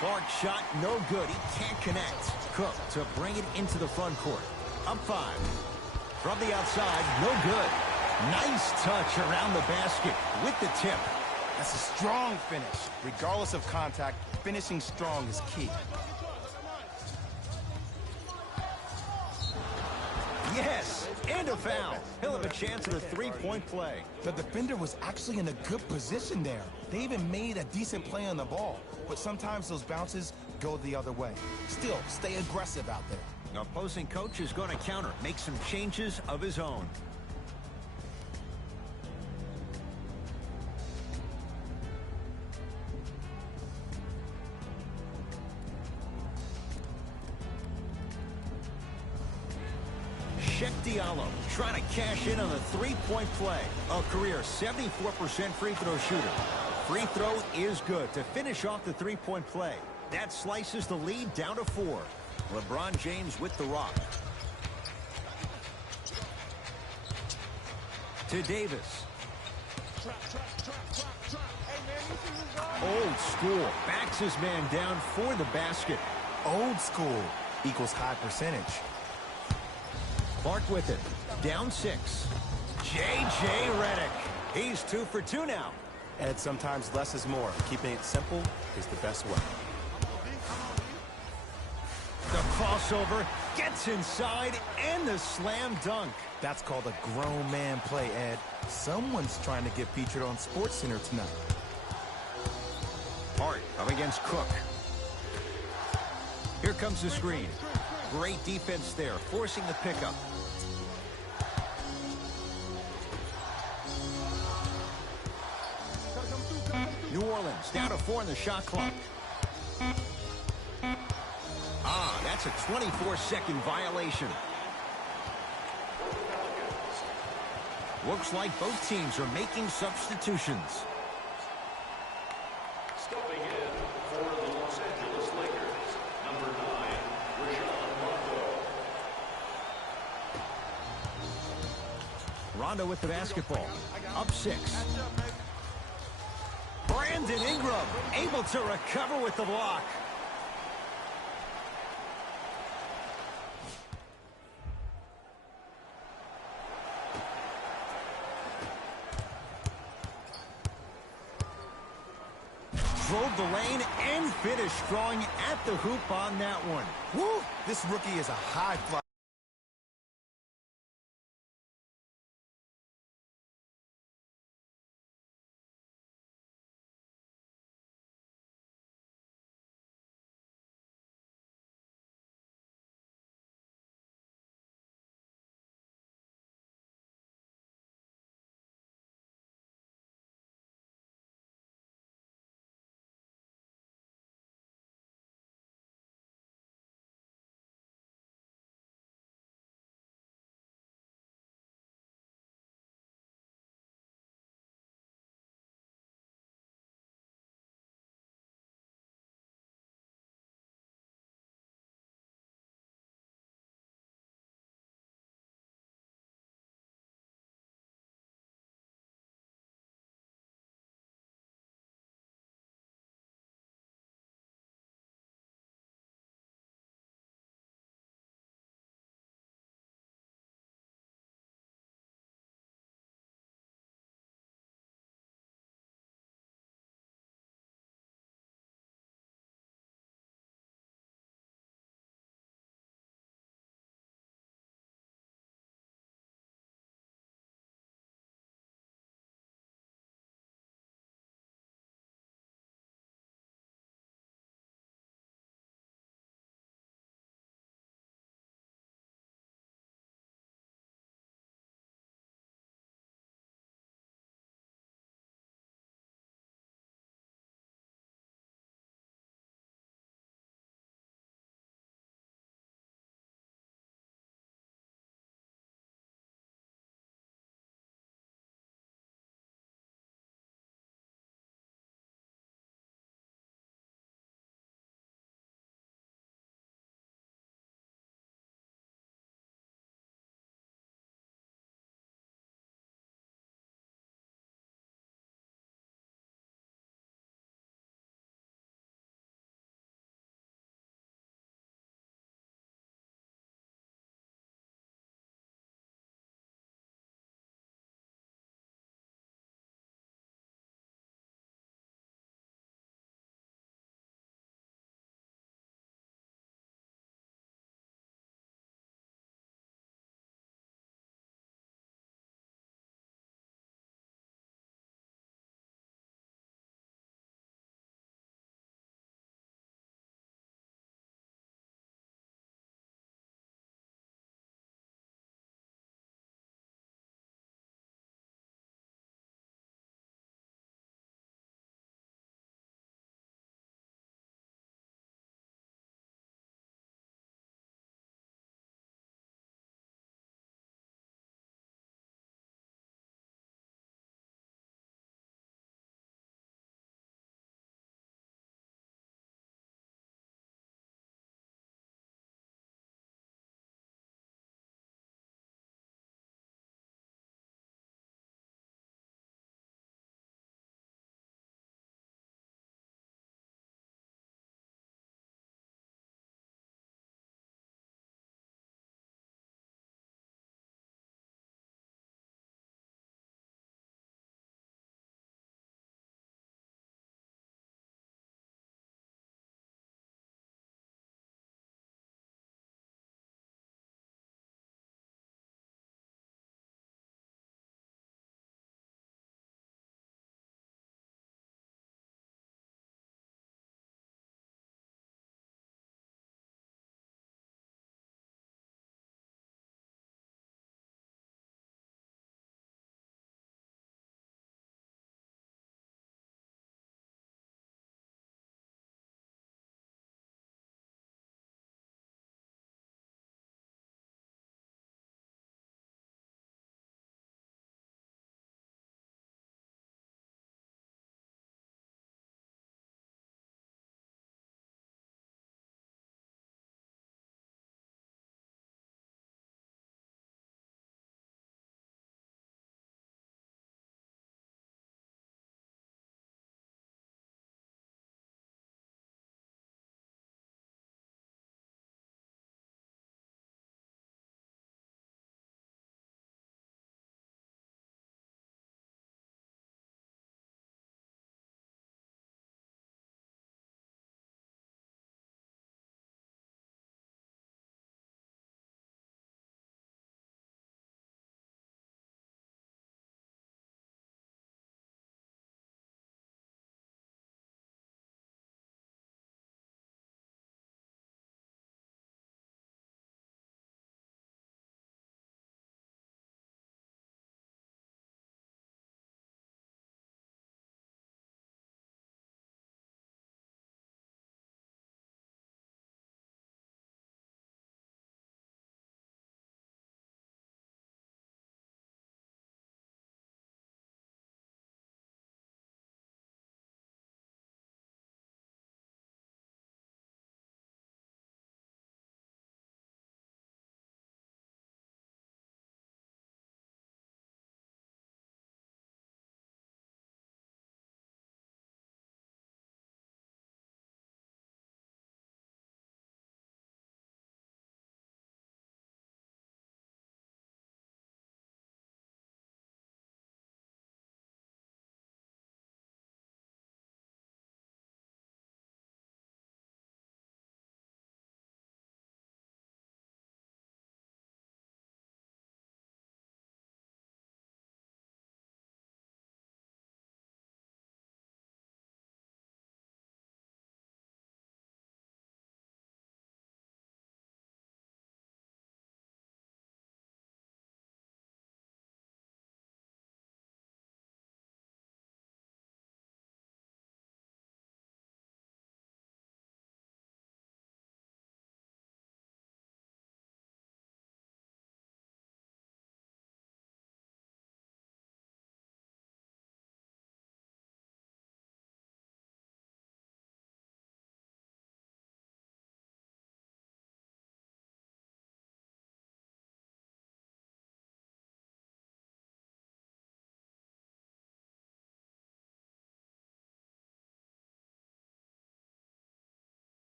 Clark's shot no good. He can't connect. Cook to bring it into the front court. Up 5. From the outside, no good. Nice touch around the basket with the tip. That's a strong finish. Regardless of contact, finishing strong is key. Yes, and a foul. He'll have a chance at a three-point play. The defender was actually in a good position there. They even made a decent play on the ball. But sometimes those bounces go the other way. Still, stay aggressive out there. The opposing coach is going to counter, make some changes of his own. Diallo trying to cash in on the three-point play. A career 74% free throw shooter. Free throw is good to finish off the three-point play. That slices the lead down to 4. LeBron James with the rock. To Davis. Old school. Backs his man down for the basket. Old school equals high percentage. Clark with it. Down 6. J.J. Redick. He's 2 for 2 now. And sometimes less is more. Keeping it simple is the best way. The crossover gets inside and the slam dunk. That's called a grown man play, Ed. Someone's trying to get featured on SportsCenter tonight. Hart up against Cook. Here comes the screen. Great defense there, forcing the pickup. New Orleans down to 4 in the shot clock. That's a 24-second violation. Looks like both teams are making substitutions. Stepping in for the Los Angeles Lakers, number 9, Rondo with the basketball. Up 6. Brandon Ingram able to recover with the block. Drove the lane and finished strong at the hoop on that one. Woo! This rookie is a high fly.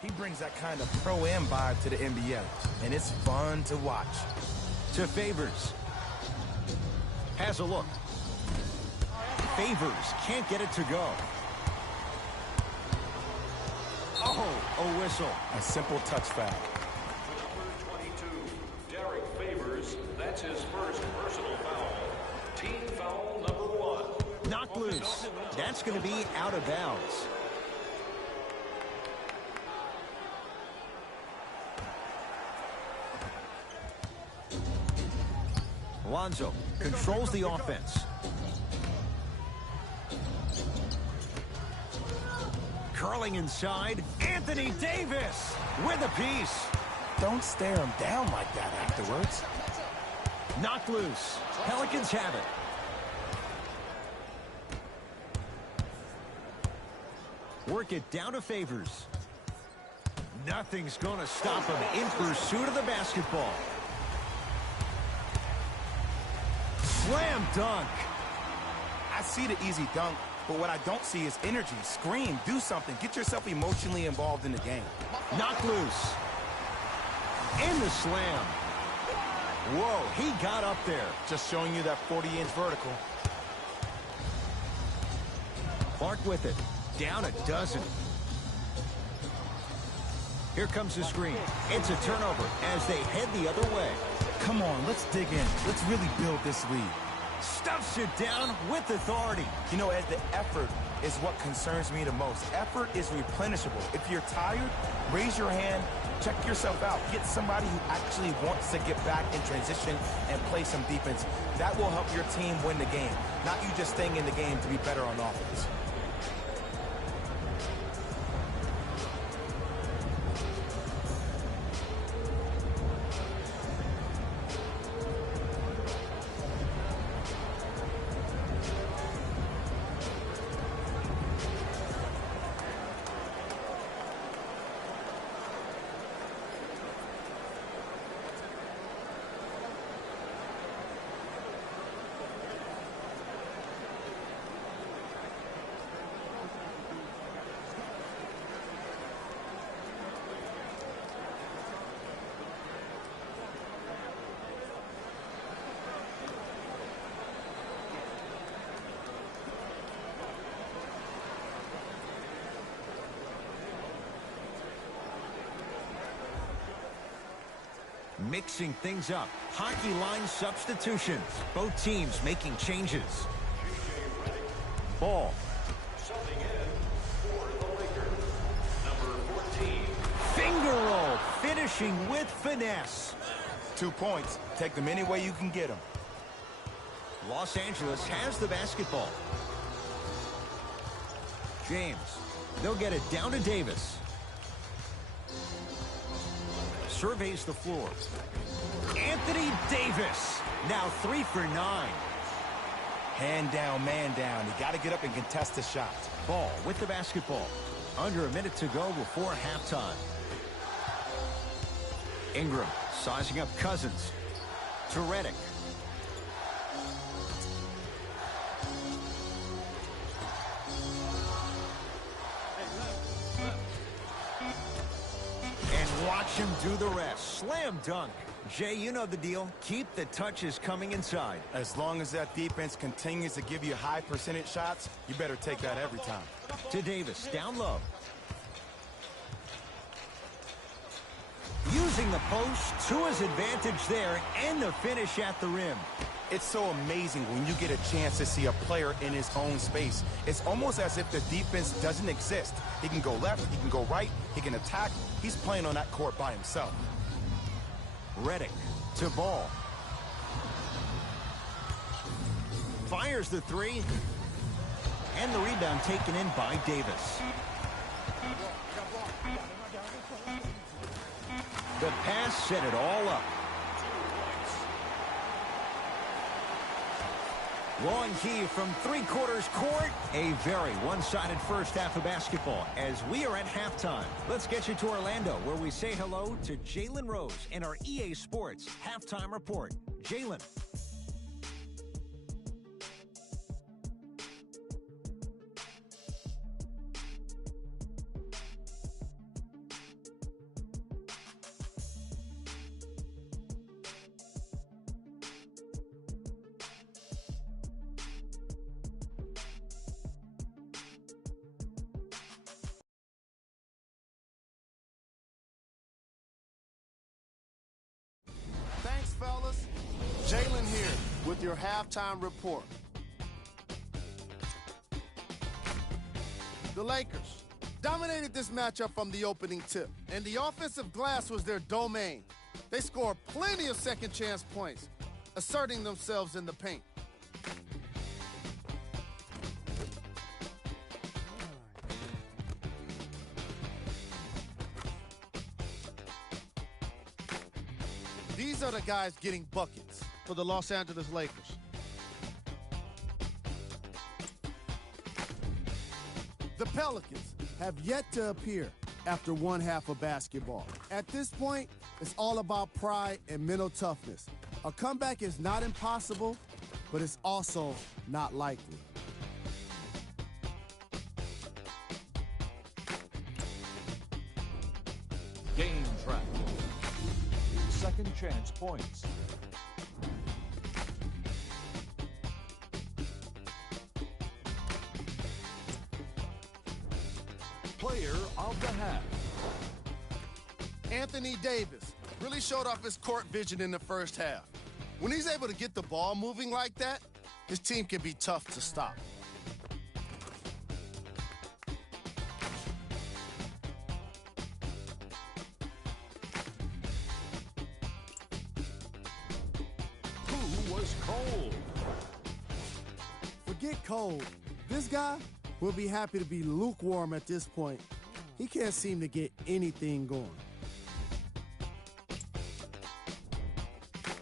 He brings that kind of pro-am vibe to the NBA, and it's fun to watch. To Favors. Has a look. Favors can't get it to go. Oh, a whistle. A simple touch foul. Number 22, Derek Favors. That's his first personal foul. Team foul number 1. Knocked loose. That's going to be out of bounds. Lonzo controls the offense. Curling inside, Anthony Davis with a piece. Don't stare him down like that afterwards. Knocked loose. Pelicans have it. Work it down to Favors. Nothing's going to stop him in pursuit of the basketball. Slam dunk. I see the easy dunk, but what I don't see is energy. Scream, do something. Get yourself emotionally involved in the game. Knocked loose. And the slam. Whoa, he got up there. Just showing you that 40-inch vertical. Clark with it. Down a dozen. Here comes the screen. It's a turnover as they head the other way. Come on, let's dig in. Let's really build this lead. Stuffs it down with authority. You know, Ed, the effort is what concerns me the most. Effort is replenishable. If you're tired, raise your hand, check yourself out. Get somebody who actually wants to get back in transition and play some defense. That will help your team win the game, not you just staying in the game to be better on offense. Mixing things up. Hockey line substitutions. Both teams making changes. Ball. Subbing in for the Lakers. Number 14. Finger roll. Finishing with finesse. 2 points. Take them any way you can get them. Los Angeles has the basketball. James. They'll get it down to Davis. Surveys the floor. Anthony Davis. Now 3 for 9. Hand down, man down. You got to get up and contest the shot. Ball with the basketball. Under a minute to go before halftime. Ingram sizing up Cousins. To Redick. And watch him do the rest. Slam dunk. Jay, you know the deal. Keep the touches coming inside. As long as that defense continues to give you high percentage shots, you better take that every time. To Davis, down low. Using the post to his advantage there, and the finish at the rim. It's so amazing when you get a chance to see a player in his own space. It's almost as if the defense doesn't exist. He can go left, he can go right, he can attack. He's playing on that court by himself. Redick to Ball. Fires the three. And the rebound taken in by Davis. The pass set it all up. Long key from three-quarters court. A very one-sided first half of basketball as we are at halftime. Let's get you to Orlando where we say hello to Jalen Rose in our EA Sports Halftime Report. Jalen. Jalen here with your halftime report. The Lakers dominated this matchup from the opening tip, and the offensive glass was their domain. They scored plenty of second chance points, asserting themselves in the paint. These are the guys getting buckets for the Los Angeles Lakers. The Pelicans have yet to appear after one half of basketball. At this point, it's all about pride and mental toughness. A comeback is not impossible, but it's also not likely. Game track. Second chance points. Player of the half. Anthony Davis really showed off his court vision in the first half. When he's able to get the ball moving like that, his team can be tough to stop. Who was cold? Forget cold. This guy will be happy to be lukewarm at this point. He can't seem to get anything going.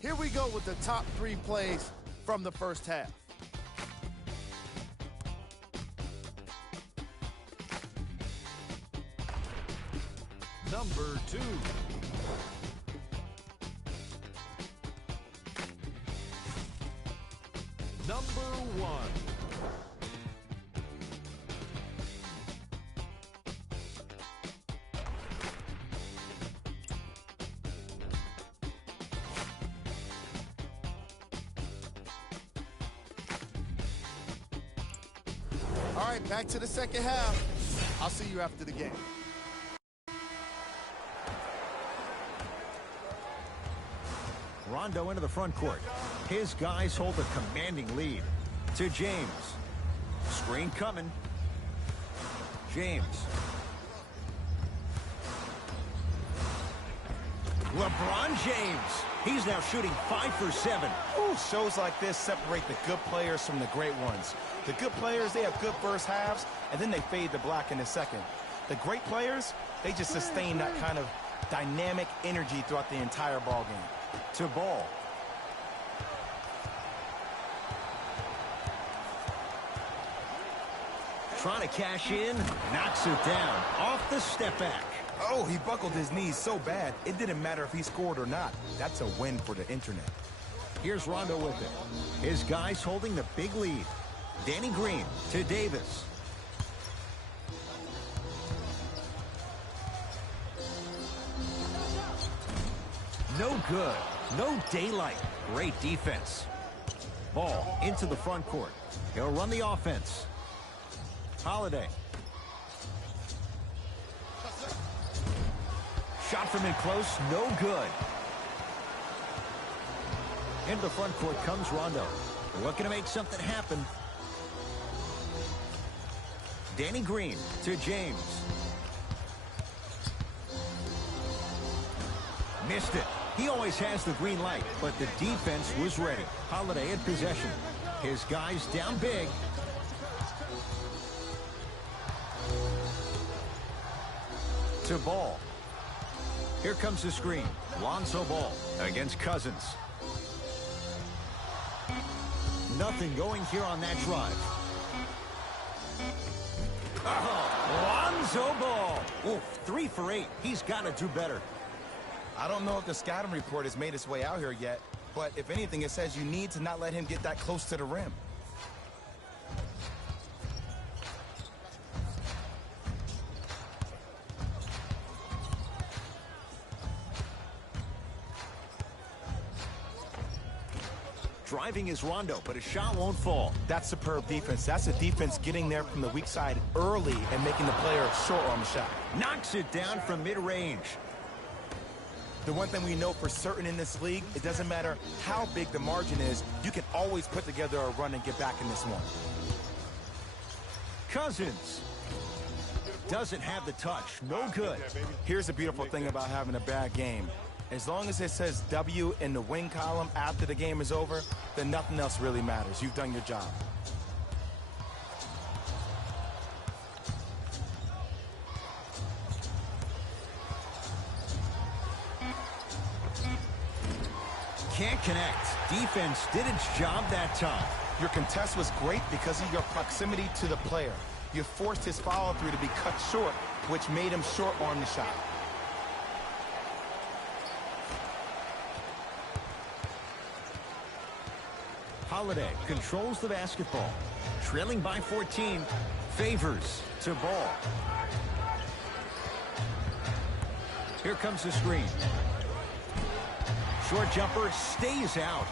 Here we go with the top 3 plays from the first half. Number 2. Number 1. All right, back to the second half. I'll see you after the game. Rondo into the front court. His guys hold a commanding lead. To James. Screen coming. James. LeBron James. He's now shooting 5 for 7. Ooh, shows like this separate the good players from the great ones. The good players, they have good first halves, and then they fade to black in the second. The great players, they just sustain that kind of dynamic energy throughout the entire ball game. To Ball. Trying to cash in, knocks it down, off the step back. Oh, he buckled his knees so bad, it didn't matter if he scored or not. That's a win for the internet. Here's Rondo with it. His guys holding the big lead. Danny Green to Davis. No good. No daylight. Great defense. Ball into the front court. He'll run the offense. Holiday. Shot from in close. No good. Into the front court comes Rondo. Looking to make something happen. Danny Green to James. Missed it. He always has the green light, but the defense was ready. Holiday in possession. His guys down big. To Ball. Here comes the screen. Lonzo Ball against Cousins. Nothing going here on that drive. Oh, Lonzo Ball. Oh, 3 for 8. He's got to do better. I don't know if the scouting report has made its way out here yet, but if anything, it says you need to not let him get that close to the rim. Driving is Rondo, but his shot won't fall. That's superb defense. That's a defense getting there from the weak side early and making the player short on the shot. Knocks it down from mid-range. The one thing we know for certain in this league, it doesn't matter how big the margin is, you can always put together a run and get back in this one. Cousins doesn't have the touch. No good. Here's the beautiful thing about having a bad game. As long as it says W in the win column after the game is over, then nothing else really matters. You've done your job. Can't connect. Defense did its job that time. Your contest was great because of your proximity to the player. You forced his follow-through to be cut short, which made him short on the shot. Holiday controls the basketball. Trailing by 14. Favors to Ball. Here comes the screen. Short jumper stays out.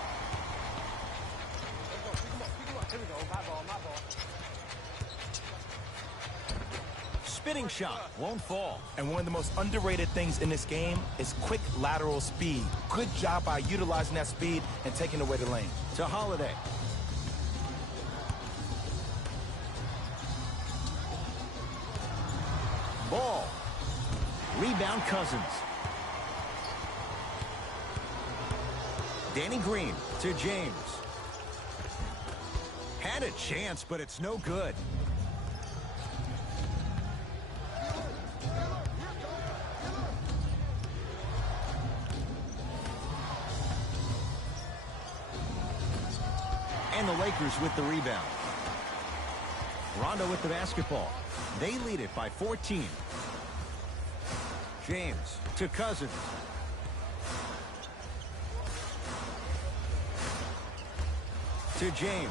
Spinning shot won't fall. And one of the most underrated things in this game is quick lateral speed. Good job by utilizing that speed and taking away the lane. To Holiday. Ball. Rebound Cousins. Danny Green to James. Had a chance, but it's no good. And the Lakers with the rebound. Rondo with the basketball. They lead it by 14. James to Cousins. To James.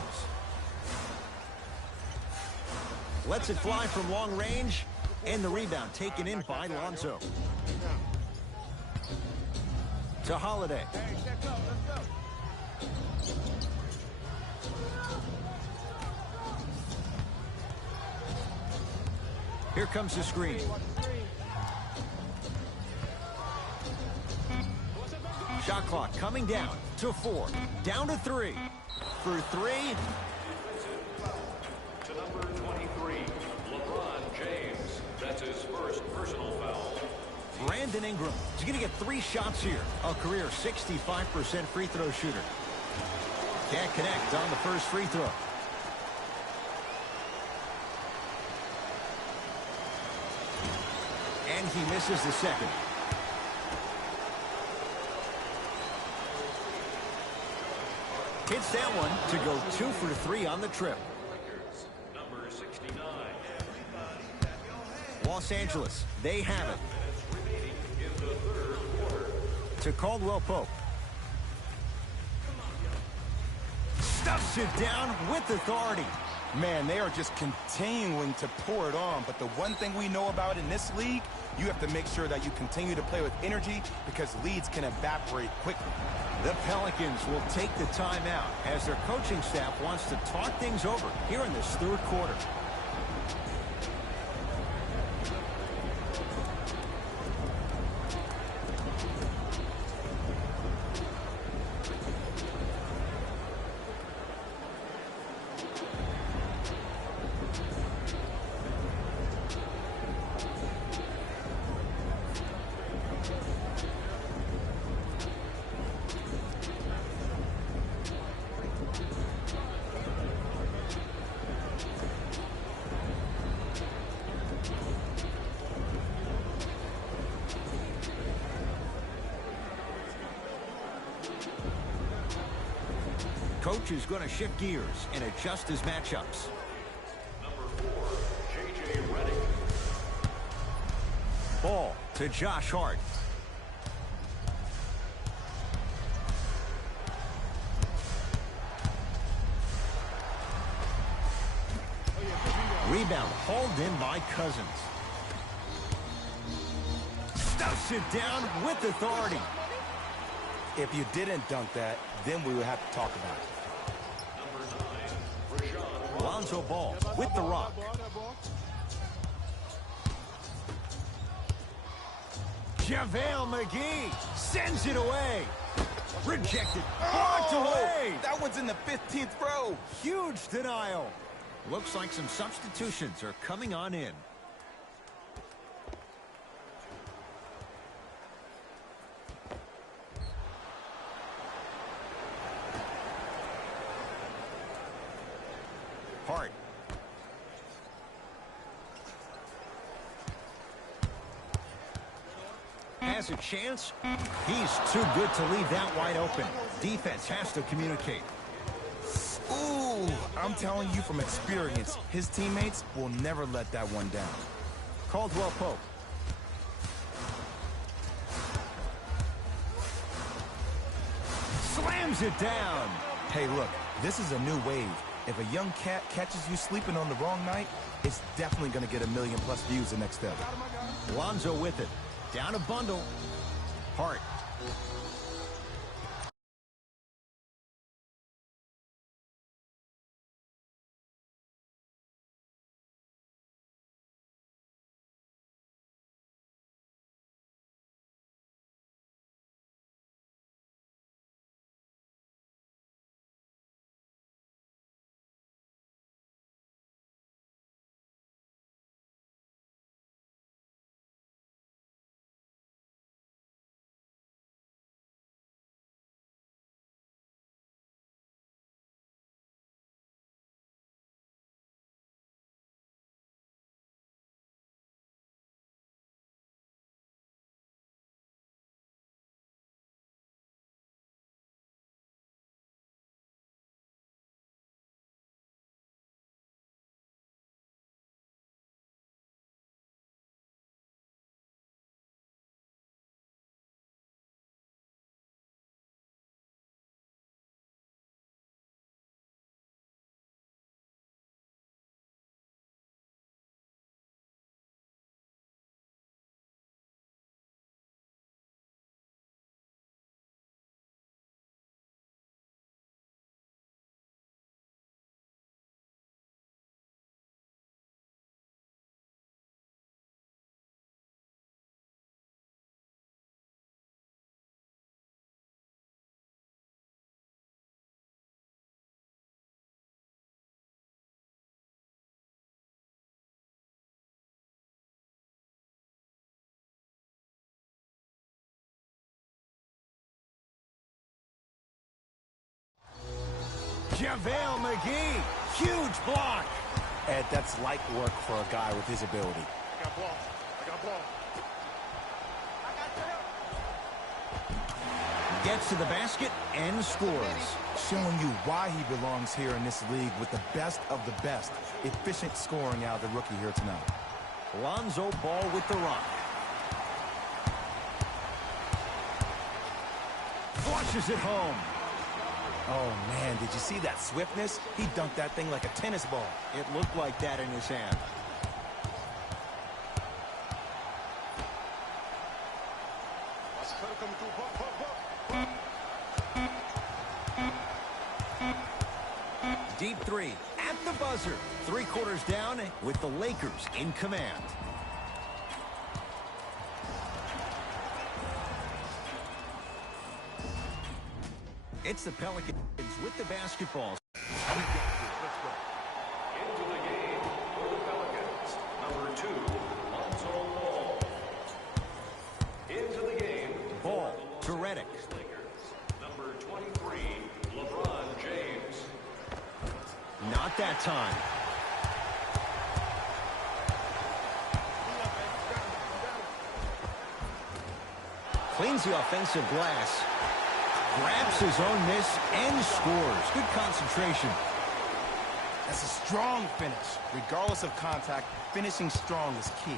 Lets it fly from long range. And the rebound taken in by Lonzo. To Holiday. Here comes the screen. Shot clock coming down to 4. Down to 3. For 3. To number 23, LeBron James. That's his first personal foul. Brandon Ingram is going to get 3 shots here. A career 65% free throw shooter. Can't connect on the first free throw. And he misses the second. Hits that one to go 2 for 3 on the trip. Number 69. Los Angeles, they have it. Remaining in the third quarter. To Caldwell Pope. Stuffs it down with authority. Man, they are just continuing to pour it on. But the one thing we know about in this league, you have to make sure that you continue to play with energy because leads can evaporate quickly. The Pelicans will take the timeout as their coaching staff wants to talk things over here in this third quarter. Coach is going to shift gears and adjust his matchups. Number 4, J.J. Redick. Ball to Josh Hart. Rebound hauled in by Cousins. Stuffs it down with authority. If you didn't dunk that, then we would have to talk about it. Lonzo Ball with the rock. JaVale McGee Sends it away. Rejected. Blocked away. That one's in the 15th row. Huge denial. Looks like some substitutions are coming on in. Hart. Has a chance. He's too good to leave that wide open. Defense has to communicate. Ooh, I'm telling you from experience, his teammates will never let that one down. Caldwell Pope. Slams it down. Hey, look, this is a new wave. If a young cat catches you sleeping on the wrong night, it's definitely going to get 1 million+ views the next day. Lonzo with it. Down a bundle. Hart. JaVale McGee. Huge block. Ed, that's light work for a guy with his ability. I got ball. I got ball. Gets to the basket and scores. Showing you why he belongs here in this league with the best of the best. Efficient scoring out of the rookie here tonight. Lonzo Ball with the rock. Flushes it home. Oh, man, did you see that swiftness? He dunked that thing like a tennis ball. It looked like that in his hand. Deep three at the buzzer. 3 quarters down with the Lakers in command. It's the Pelicans with the basketball. Into the game for the Pelicans, number 2, Lonzo Ball. Into the game Ball to Redick. Lakers, number 23, LeBron James. Not that time. Cleans the offensive glass. Grabs his own miss and scores. Good concentration. That's a strong finish. Regardless of contact, finishing strong is key.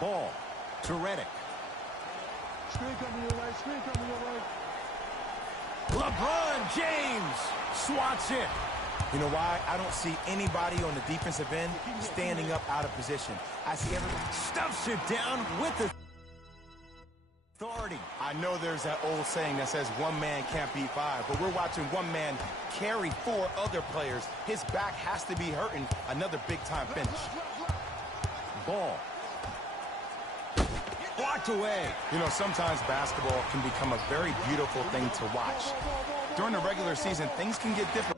Ball to Redick. Screen coming your way. Screen coming your way. LeBron James swats it. You know why? I don't see anybody on the defensive end standing up out of position. I see everybody. Stuffs it down with authority. I know there's that old saying that says one man can't beat 5, but we're watching one man carry 4 other players. His back has to be hurting. Another big-time finish. Ball. blocked away. You know, sometimes basketball can become a very beautiful thing to watch. During the regular season, things can get difficult.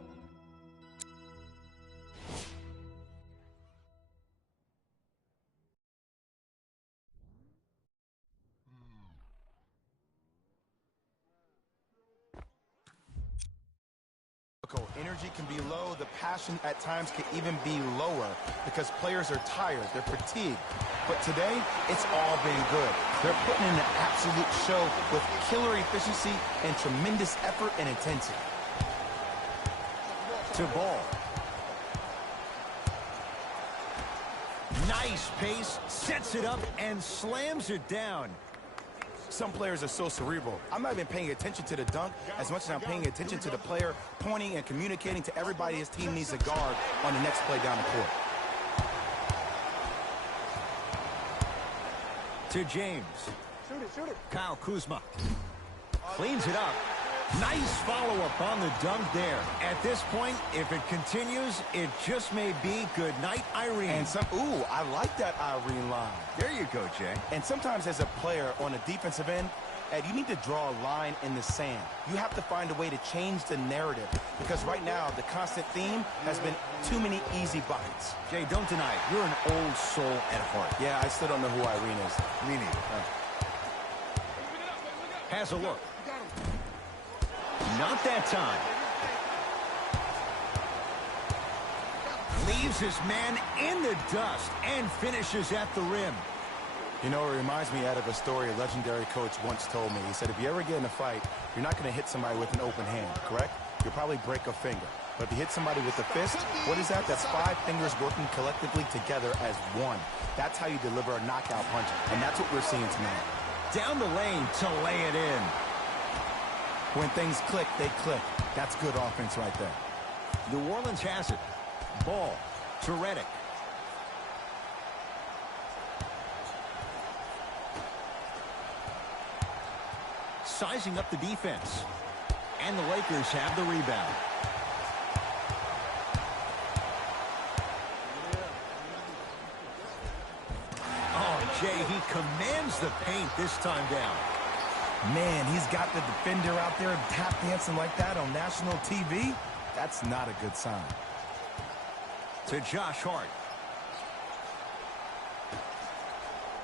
Energy can be low. The passion at times can even be lower because players are tired. They're fatigued. But today, it's all been good. They're putting in an absolute show with killer efficiency and tremendous effort and intensity. To Ball. Nice pace, sets it up, and slams it down. Some players are so cerebral. I'm not even paying attention to the dunk as much as I'm paying attention to the player pointing and communicating to everybody his team needs a guard on the next play down the court. To James. Shoot it. Kyle Kuzma. Cleans it up. Nice follow-up on the dunk there. At this point, if it continues, it just may be good night, Irene. And ooh, I like that Irene line. There you go, Jay. And sometimes as a player on the defensive end, Ed, you need to draw a line in the sand. You have to find a way to change the narrative because right now the constant theme has been too many easy buckets. Jay, don't deny it. You're an old soul at heart. Yeah, I still don't know who Irene is. Me neither. Has a look. Not that time. Leaves his man in the dust and finishes at the rim. You know, it reminds me out of a story a legendary coach once told me. He said, if you ever get in a fight, you're not going to hit somebody with an open hand, correct? You'll probably break a finger. But if you hit somebody with a fist, what is that? That's 5 fingers working collectively together as one. That's how you deliver a knockout punch, and that's what we're seeing tonight. Down the lane to lay it in. When things click, they click. That's good offense right there. New Orleans has it. Ball to Redick. Sizing up the defense. And the Lakers have the rebound. Oh, Jay, he commands the paint this time down. Man, he's got the defender out there tap dancing like that on national TV. That's not a good sign. To Josh Hart.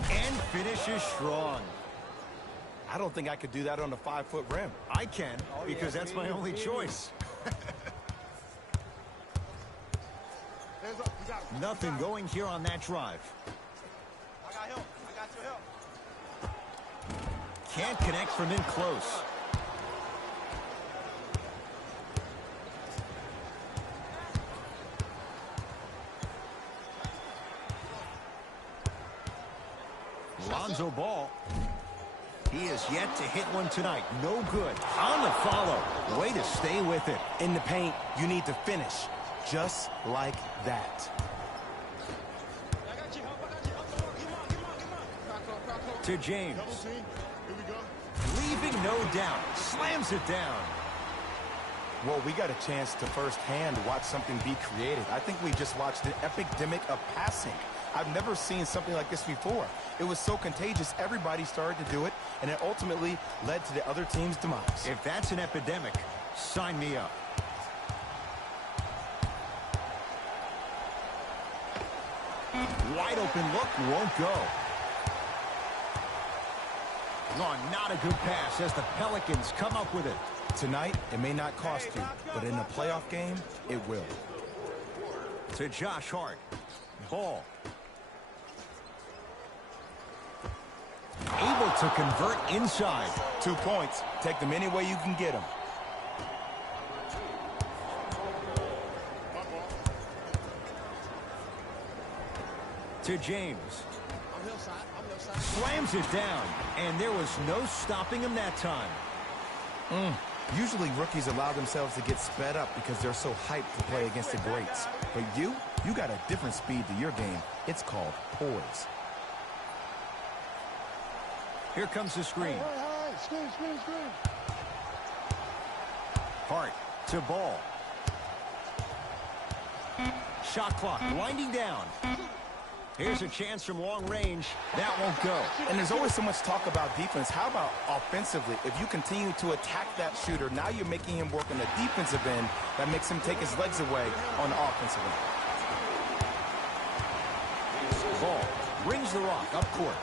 And finishes strong. I don't think I could do that on a 5-foot rim. I can, because that's my only choice. Nothing going here on that drive. I got help. I got your help. Can't connect from in close. Lonzo Ball. He is yet to hit one tonight. No good. On the follow. Way to stay with it. In the paint, you need to finish just like that. To James. Leaving no doubt. Slams it down. Well, we got a chance to firsthand watch something be created. I think we just watched an epidemic of passing. I've never seen something like this before. It was so contagious, everybody started to do it, and it ultimately led to the other team's demise. If that's an epidemic, sign me up. Wide open look, won't go. Oh, not a good pass as the Pelicans come up with it. Tonight, it may not cost you, but in a playoff game, it will. To Josh Hart. Ball. Able to convert inside. 2 points. Take them any way you can get them. To James. Slams it down, and there was no stopping him that time. Usually rookies allow themselves to get sped up because they're so hyped to play against the greats. But you got a different speed to your game. It's called poise. Here comes the screen. Screen. Hart to Ball. Shot clock winding down. Here's a chance from long range. That won't go. And there's always so much talk about defense. How about offensively? If you continue to attack that shooter, now you're making him work on the defensive end. That makes him take his legs away on the offensive end. Ball brings the rock up court.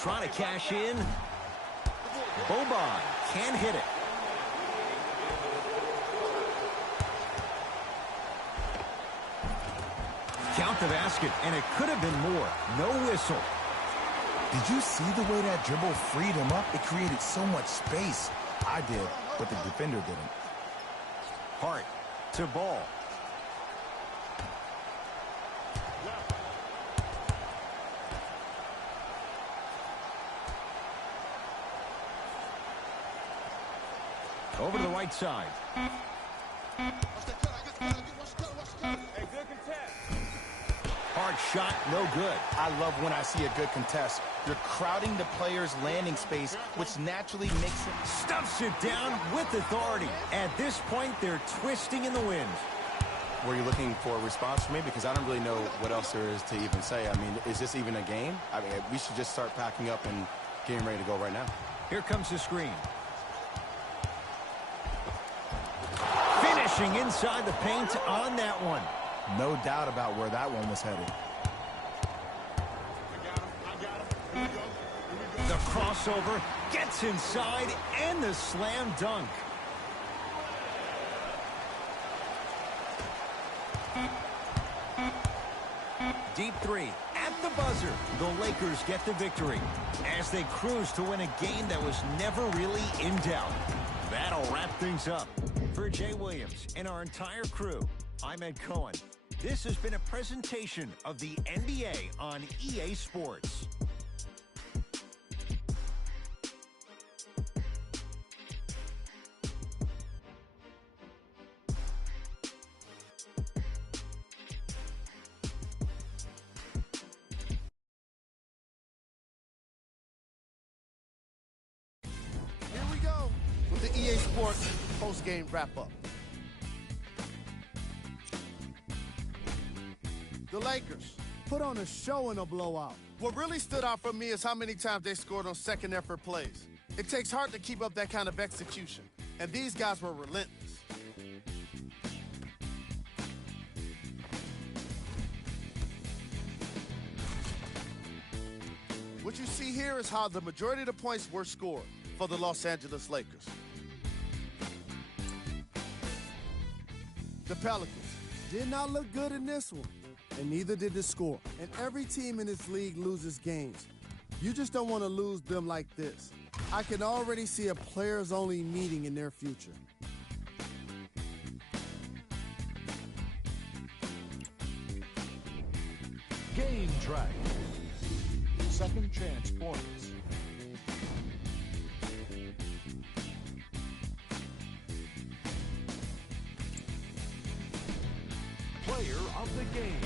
Trying to cash in. Boban can't hit it. Count the basket, and it could have been more. No whistle. Did you see the way that dribble freed him up? It created so much space. I did, but the defender didn't. Hart to Ball. Over to the right side. Hard shot, no good. I love when I see a good contest. You're crowding the player's landing space, which naturally makes it... Stuffs it down with authority. At this point, they're twisting in the wind. Were you looking for a response from me? Because I don't really know what else there is to even say. I mean, is this even a game? I mean, we should just start packing up and getting ready to go right now. Here comes the screen. Finishing inside the paint on that one. No doubt about where that one was headed. The crossover gets inside and the slam dunk. Deep three at the buzzer. The Lakers get the victory as they cruise to win a game that was never really in doubt. That'll wrap things up. For Jay Williams and our entire crew, I'm Ed Cohen. This has been a presentation of the NBA on EA Sports. Here we go with the EA Sports post-game wrap-up. The Lakers put on a show in a blowout. What really stood out for me is how many times they scored on second effort plays. It takes heart to keep up that kind of execution, and these guys were relentless. What you see here is how the majority of the points were scored for the Los Angeles Lakers. The Pelicans did not look good in this one, and neither did the score. And every team in this league loses games. You just don't want to lose them like this. I can already see a players-only meeting in their future. Game track. Second chance points. Player of the game.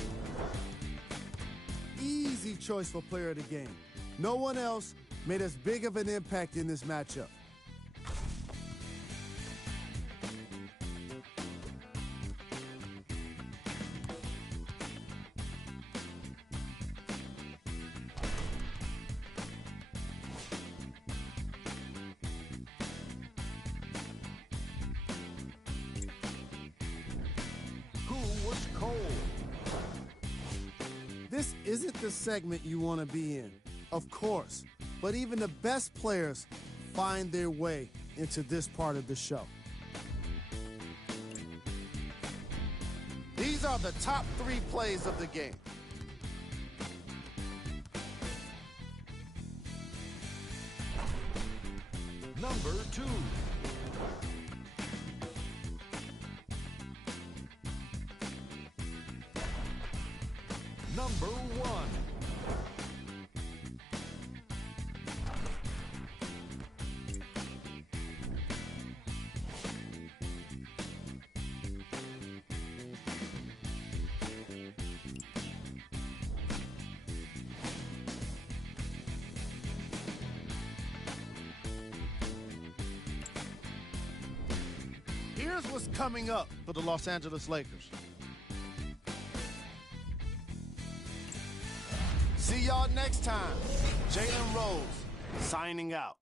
Easy choice for player of the game. No one else made as big of an impact in this matchup. Who was cold? This isn't the segment you want to be in, of course, but even the best players find their way into this part of the show. These are the top 3 plays of the game. Number 2. Number 1. Here here's what's coming up for the Los Angeles Lakers. See y'all next time. Jalen Rose signing out.